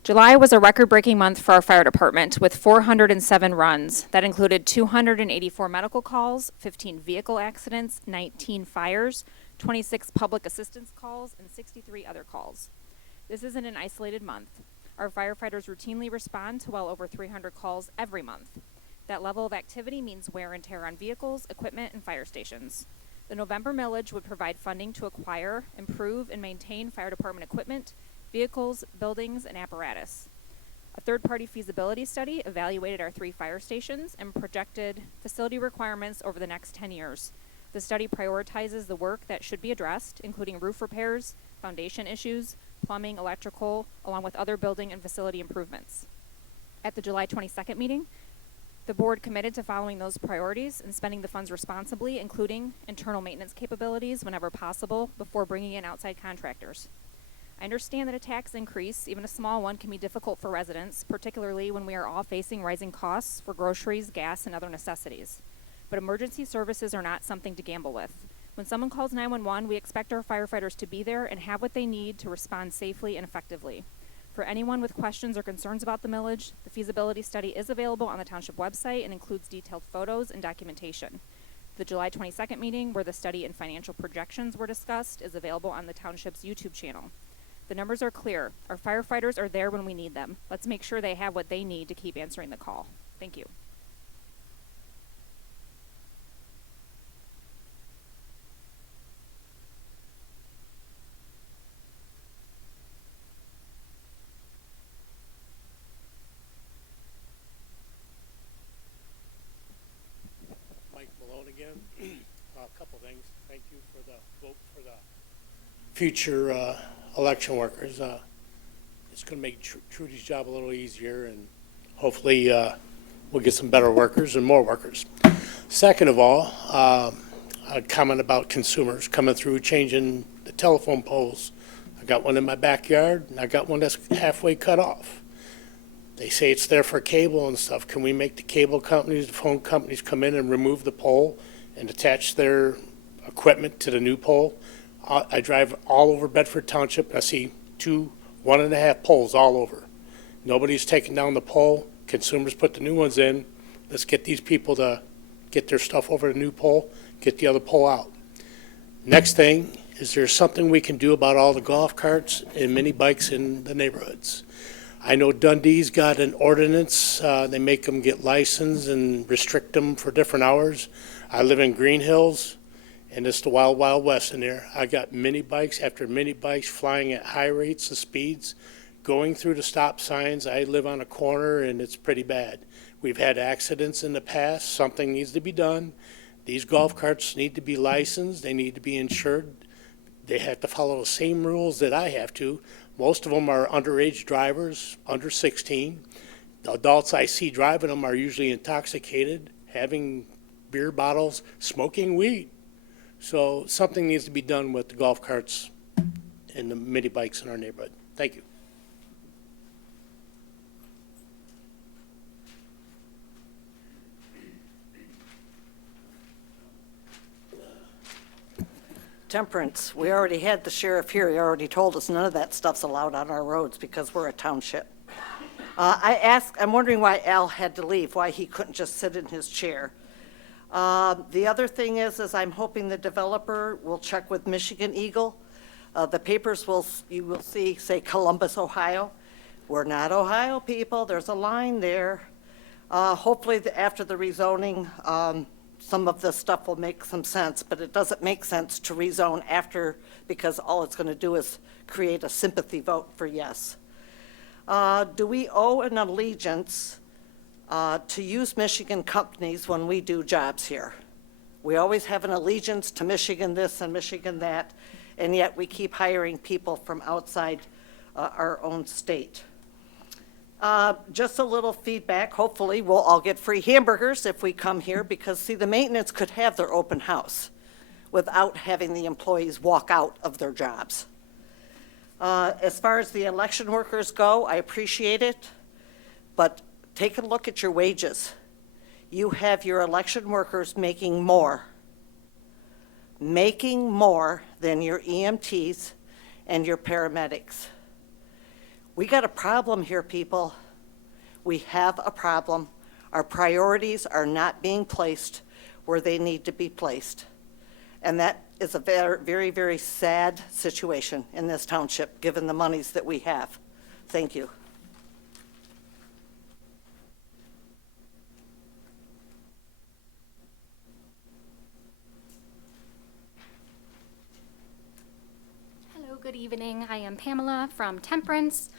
July was a record-breaking month for our fire department with 407 runs. That included 284 medical calls, 15 vehicle accidents, 19 fires, 26 public assistance calls, and 63 other calls. This isn't an isolated month. Our firefighters routinely respond to well over 300 calls every month. That level of activity means wear and tear on vehicles, equipment, and fire stations. The November millage would provide funding to acquire, improve, and maintain fire department equipment, vehicles, buildings, and apparatus. A third-party feasibility study evaluated our 3 fire stations and projected facility requirements over the next 10 years. The study prioritizes the work that should be addressed, including roof repairs, foundation issues, plumbing, electrical, along with other building and facility improvements. At the July 22nd meeting, the board committed to following those priorities and spending the funds responsibly, including internal maintenance capabilities whenever possible before bringing in outside contractors. I understand that a tax increase, even a small one, can be difficult for residents, particularly when we are all facing rising costs for groceries, gas, and other necessities. But emergency services are not something to gamble with. When someone calls 911, we expect our firefighters to be there and have what they need to respond safely and effectively. For anyone with questions or concerns about the millage, the feasibility study is available on the township website and includes detailed photos and documentation. The July 22nd meeting, where the study and financial projections were discussed, is available on the township's YouTube channel. The numbers are clear. Our firefighters are there when we need them. Let's make sure they have what they need to keep answering the call. Thank you. Mike Malone again. A couple things. Thank you for the vote for the future election workers. It's going to make Trudy's job a little easier, and hopefully we'll get some better workers and more workers. Second of all, a comment about consumers coming through, changing the telephone poles. I got one in my backyard, and I got one that's halfway cut off. They say it's there for cable and stuff. Can we make the cable companies, the phone companies come in and remove the pole and attach their equipment to the new pole? I drive all over Bedford Township, and I see 2 1.5 poles all over. Nobody's taking down the pole. Consumers put the new ones in. Let's get these people to get their stuff over the new pole, get the other pole out. Next thing, is there something we can do about all the golf carts and mini bikes in the neighborhoods? I know Dundee's got an ordinance. They make them get licensed and restrict them for different hours. I live in Green Hills, and it's the wild, wild west in there. I got mini bikes after mini bikes flying at high rates of speeds, going through the stop signs. I live on a corner, and it's pretty bad. We've had accidents in the past. Something needs to be done. These golf carts need to be licensed. They need to be insured. They have to follow the same rules that I have to. Most of them are underage drivers, under 16. The adults I see driving them are usually intoxicated, having beer bottles, smoking weed. So something needs to be done with the golf carts and the mini bikes in our neighborhood. Thank you. Temperance, we already had the sheriff here. He already told us none of that stuff's allowed on our roads because we're a township. I'm wondering why Al had to leave, why he couldn't just sit in his chair. The other thing is I'm hoping the developer will check with Michigan Eagle. The papers you will see, say Columbus, Ohio. We're not Ohio people, there's a line there. Hopefully, after the rezoning, some of this stuff will make some sense, but it doesn't make sense to rezone after, because all it's gonna do is create a sympathy vote for yes. Do we owe an allegiance to use Michigan companies when we do jobs here? We always have an allegiance to Michigan this and Michigan that, and yet we keep hiring people from outside our own state. Just a little feedback. Hopefully, we'll all get free hamburgers if we come here, because, see, the maintenance could have their open house without having the employees walk out of their jobs. As far as the election workers go, I appreciate it, but take a look at your wages. You have your election workers making more than your EMTs and your paramedics. We got a problem here, people. We have a problem. Our priorities are not being placed where they need to be placed. And that is a very, very, very sad situation in this township, given the monies that we have. Thank you. Hello, good evening. I am Pamela from Temperance.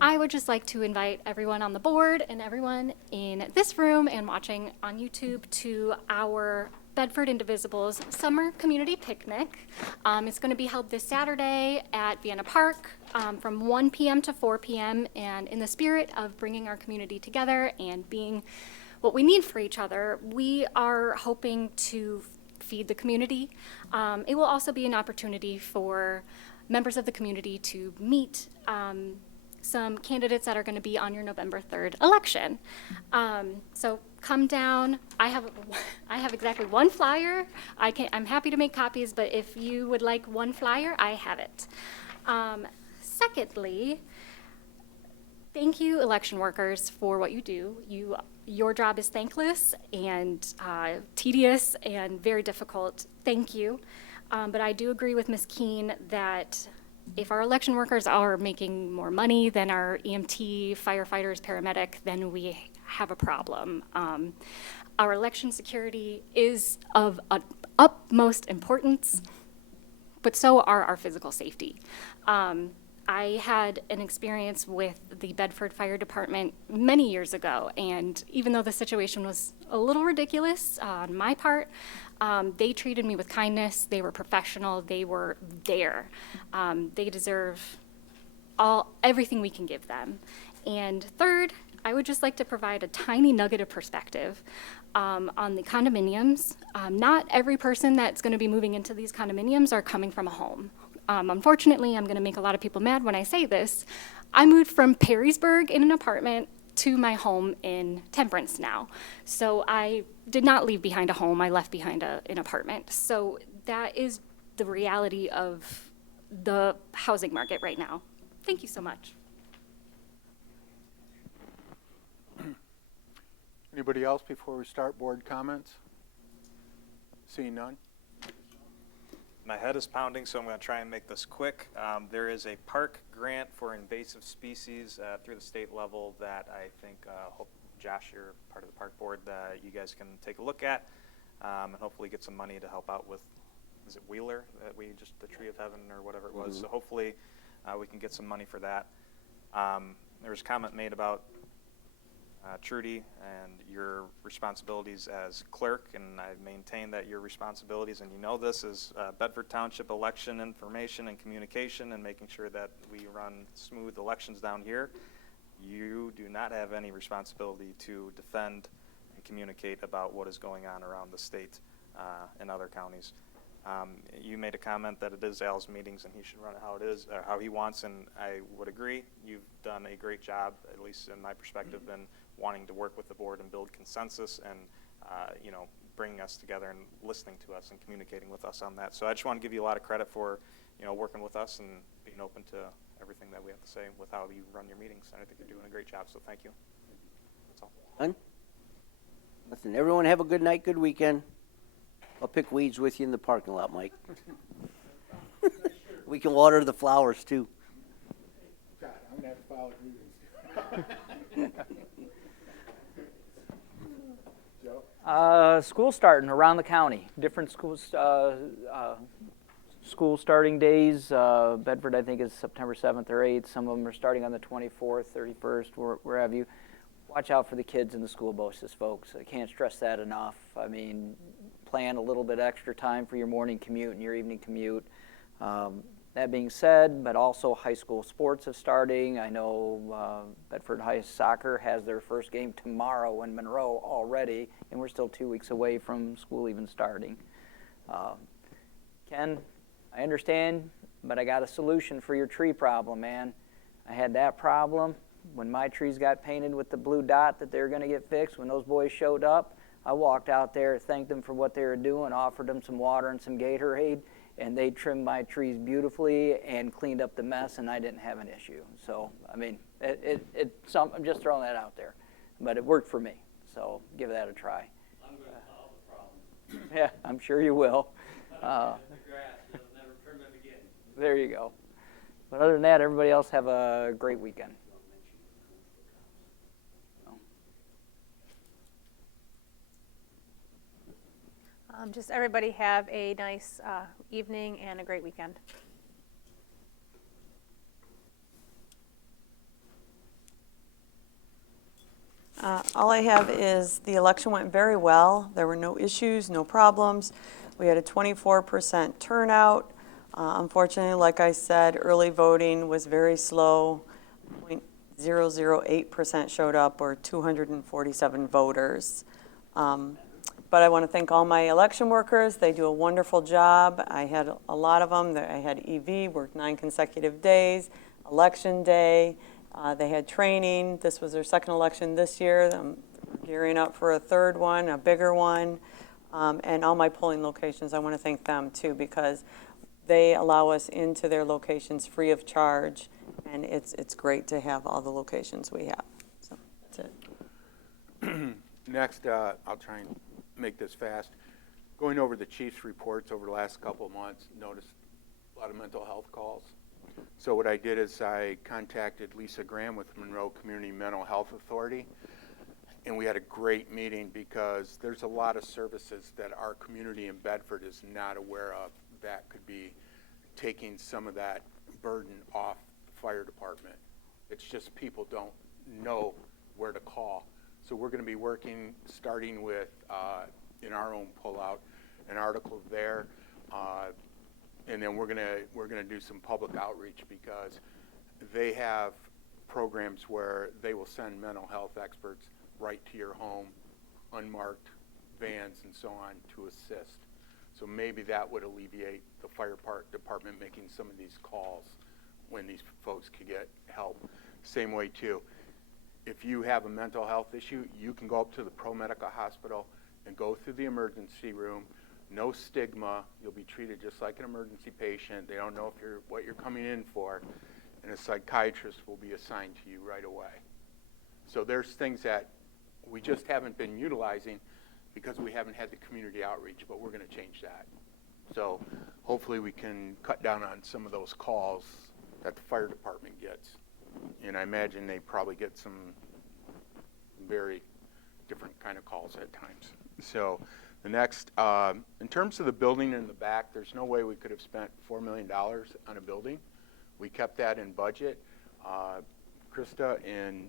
I would just like to invite everyone on the board and everyone in this room and watching on YouTube to our Bedford Indivisibles Summer Community Picnic. It's going to be held this Saturday at Vienna Park from 1 p.m. to 4 p.m. And in the spirit of bringing our community together and being what we need for each other, we are hoping to feed the community. It will also be an opportunity for members of the community to meet some candidates that are going to be on your November 3rd election. So come down. I have exactly one flyer. I'm happy to make copies, but if you would like one flyer, I have it. Secondly, thank you, election workers, for what you do. Your job is thankless and tedious and very difficult. Thank you. But I do agree with Ms. Keene that if our election workers are making more money than our EMT, firefighters, paramedic, then we have a problem. Our election security is of utmost importance, but so are our physical safety. I had an experience with the Bedford Fire Department many years ago, and even though the situation was a little ridiculous on my part, they treated me with kindness. They were professional. They were there. They deserve everything we can give them. And third, I would just like to provide a tiny nugget of perspective on the condominiums. Not every person that's going to be moving into these condominiums are coming from a home. Unfortunately, I'm going to make a lot of people mad when I say this. I moved from Perrysburg in an apartment to my home in Temperance now. So I did not leave behind a home, I left behind an apartment. So that is the reality of the housing market right now. Thank you so much. Anybody else before we start board comments? Seeing none? My head is pounding, so I'm going to try and make this quick. There is a park grant for invasive species through the state level that I think, hope Josh, you're part of the park board, that you guys can take a look at and hopefully get some money to help out with, is it Wheeler, that the Tree of Heaven or whatever it was. So hopefully we can get some money for that. There was a comment made about Trudy and your responsibilities as clerk, and I maintain that your responsibilities, and you know this, is Bedford Township election information and communication and making sure that we run smooth elections down here. You do not have any responsibility to defend and communicate about what is going on around the state and other counties. You made a comment that it is Al's meetings and he should run it how it is, or how he wants, and I would agree. You've done a great job, at least in my perspective, in wanting to work with the board and build consensus and, bringing us together and listening to us and communicating with us on that. So I just want to give you a lot of credit for working with us and being open to everything that we have to say with how you run your meetings. And I think you're doing a great job, so thank you. That's all. Done? Listen, everyone have a good night, good weekend. I'll pick weeds with you in the parking lot, Mike. We can water the flowers, too. God, I'm gonna have to follow meetings. Joe? School starting around the county, different schools, school starting days. Bedford, I think, is September 7th or 8th. Some of them are starting on the 24th, 31st, where have you. Watch out for the kids in the school buses, folks. I can't stress that enough. I mean, plan a little bit extra time for your morning commute and your evening commute. That being said, but also high school sports are starting. I know Bedford High Soccer has their first game tomorrow in Monroe already, and we're still 2 weeks away from school even starting. Ken, I understand, but I got a solution for your tree problem, man. I had that problem when my trees got painted with the blue dot that they were going to get fixed. When those boys showed up, I walked out there, thanked them for what they were doing, offered them some water and some Gatorade, and they trimmed my trees beautifully and cleaned up the mess, and I didn't have an issue. So, I mean, I'm just throwing that out there. But it worked for me, so give that a try. I'm going to solve the problem. Yeah, I'm sure you will. The grass, you'll never trim it again. There you go. But other than that, everybody else have a great weekend. Just everybody have a nice evening and a great weekend. All I have is the election went very well. There were no issues, no problems. We had a 24% turnout. Unfortunately, like I said, early voting was very slow. 0.008% showed up, or 247 voters. But I want to thank all my election workers. They do a wonderful job. I had a lot of them. I had EV, worked 9 consecutive days, election day. They had training. This was their second election this year. I'm gearing up for a third one, a bigger one. And all my polling locations, I want to thank them too, because they allow us into their locations free of charge. And it's great to have all the locations we have. So that's it. Next, I'll try and make this fast. Going over the chief's reports over the last couple of months, noticed a lot of mental health calls. So what I did is I contacted Lisa Graham with Monroe Community Mental Health Authority, and we had a great meeting because there's a lot of services that our community in Bedford is not aware of that could be taking some of that burden off the fire department. It's just people don't know where to call. So we're going to be working, starting with, in our own pullout, an article there, and then we're gonna do some public outreach because they have programs where they will send mental health experts right to your home, unmarked vans and so on to assist. So maybe that would alleviate the fire department making some of these calls when these folks could get help. Same way too. If you have a mental health issue, you can go up to the ProMedica hospital and go through the emergency room. No stigma. You'll be treated just like an emergency patient. They don't know what you're coming in for, and a psychiatrist will be assigned to you right away. So there's things that we just haven't been utilizing because we haven't had the community outreach, but we're going to change that. So hopefully we can cut down on some of those calls that the fire department gets. And I imagine they probably get some very different kind of calls at times. So the next, in terms of the building in the back, there's no way we could have spent $4 million on a building. We kept that in budget. Krista and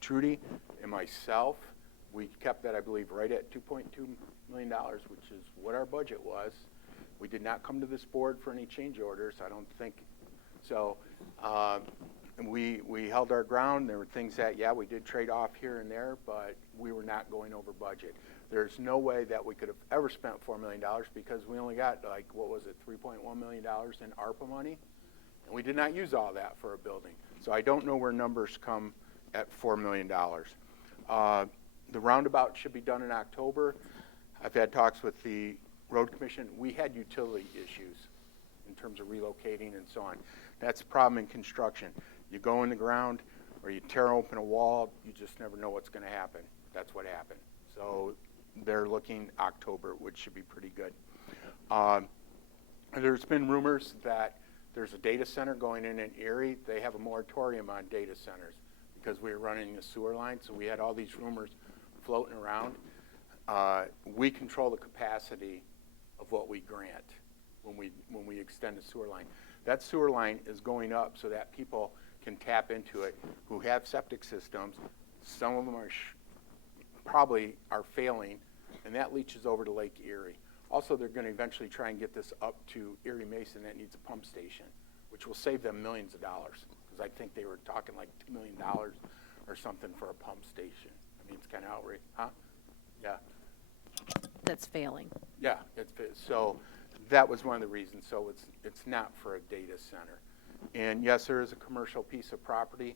Trudy and myself, we kept that, I believe, right at $2.2 million, which is what our budget was. We did not come to this board for any change orders, I don't think. So we held our ground. There were things that, yeah, we did trade off here and there, but we were not going over budget. There's no way that we could have ever spent $4 million because we only got, like, what was it, $3.1 million in ARPA money? And we did not use all that for a building. So I don't know where numbers come at $4 million. The roundabout should be done in October. I've had talks with the road commission. We had utility issues. in terms of relocating and so on. That's the problem in construction. You go in the ground or you tear open a wall, you just never know what's going to happen. That's what happened. So they're looking October, which should be pretty good. There's been rumors that there's a data center going in Erie. They have a moratorium on data centers because we were running the sewer line, so we had all these rumors floating around. We control the capacity of what we grant when we extend the sewer line. That sewer line is going up so that people can tap into it who have septic systems. Some of them are probably are failing, and that leaches over to Lake Erie. Also, they're going to eventually try and get this up to Erie Mason that needs a pump station, which will save them millions of dollars, because I think they were talking like $2 million or something for a pump station. I mean, it's kind of outrageous, huh? Yeah. That's failing. Yeah, so that was one of the reasons. So it's not for a data center. And yes, there is a commercial piece of property.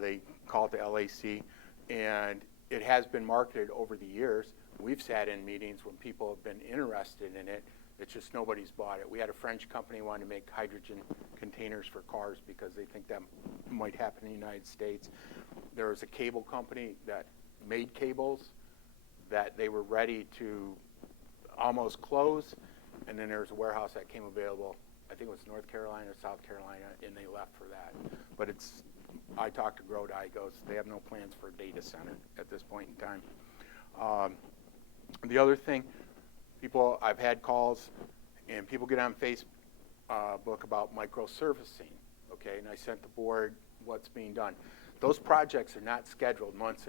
They call it the LAC, and it has been marketed over the years. We've sat in meetings when people have been interested in it. It's just nobody's bought it. We had a French company wanting to make hydrogen containers for cars because they think that might happen in the United States. There was a cable company that made cables that they were ready to almost close, and then there was a warehouse that came available. I think it was North Carolina or South Carolina, and they left for that. But I talked to Grodi, he goes, they have no plans for a data center at this point in time. The other thing, I've had calls, and people get on Facebook about microservicing, okay? And I sent the board what's being done. Those projects are not scheduled months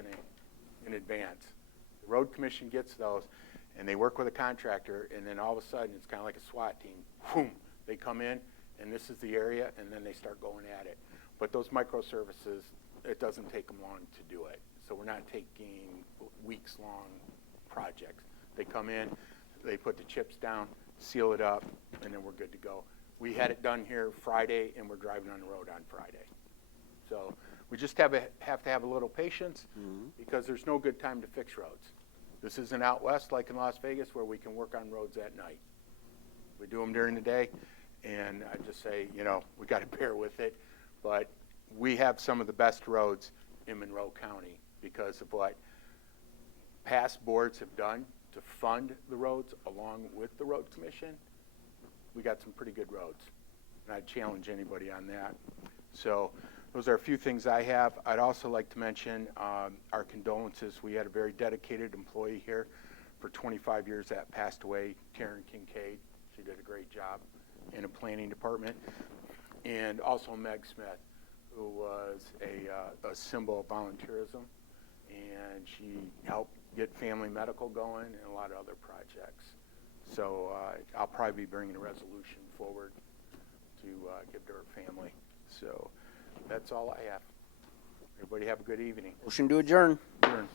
in advance. The road commission gets those, and they work with a contractor, and then all of a sudden, it's kind of like a SWAT team. Boom, they come in, and this is the area, and then they start going at it. But those microservices, it doesn't take them long to do it. So we're not taking weeks-long projects. They come in, they put the chips down, seal it up, and then we're good to go. We had it done here Friday, and we're driving on the road on Friday. So we just have to have a little patience because there's no good time to fix roads. This isn't out west like in Las Vegas where we can work on roads at night. We do them during the day, and I just say, we got to bear with it. But we have some of the best roads in Monroe County because of what past boards have done to fund the roads along with the road commission. We got some pretty good roads, and I'd challenge anybody on that. So those are a few things I have. I'd also like to mention our condolences. We had a very dedicated employee here for 25 years that passed away, Karen Kincaid. She did a great job in a planning department. And also Meg Smith, who was a symbol of volunteerism, and she helped get family medical going and a lot of other projects. So I'll probably be bringing a resolution forward to give to her family. So that's all I have. Everybody have a good evening. Motion to adjourn. Adjourn.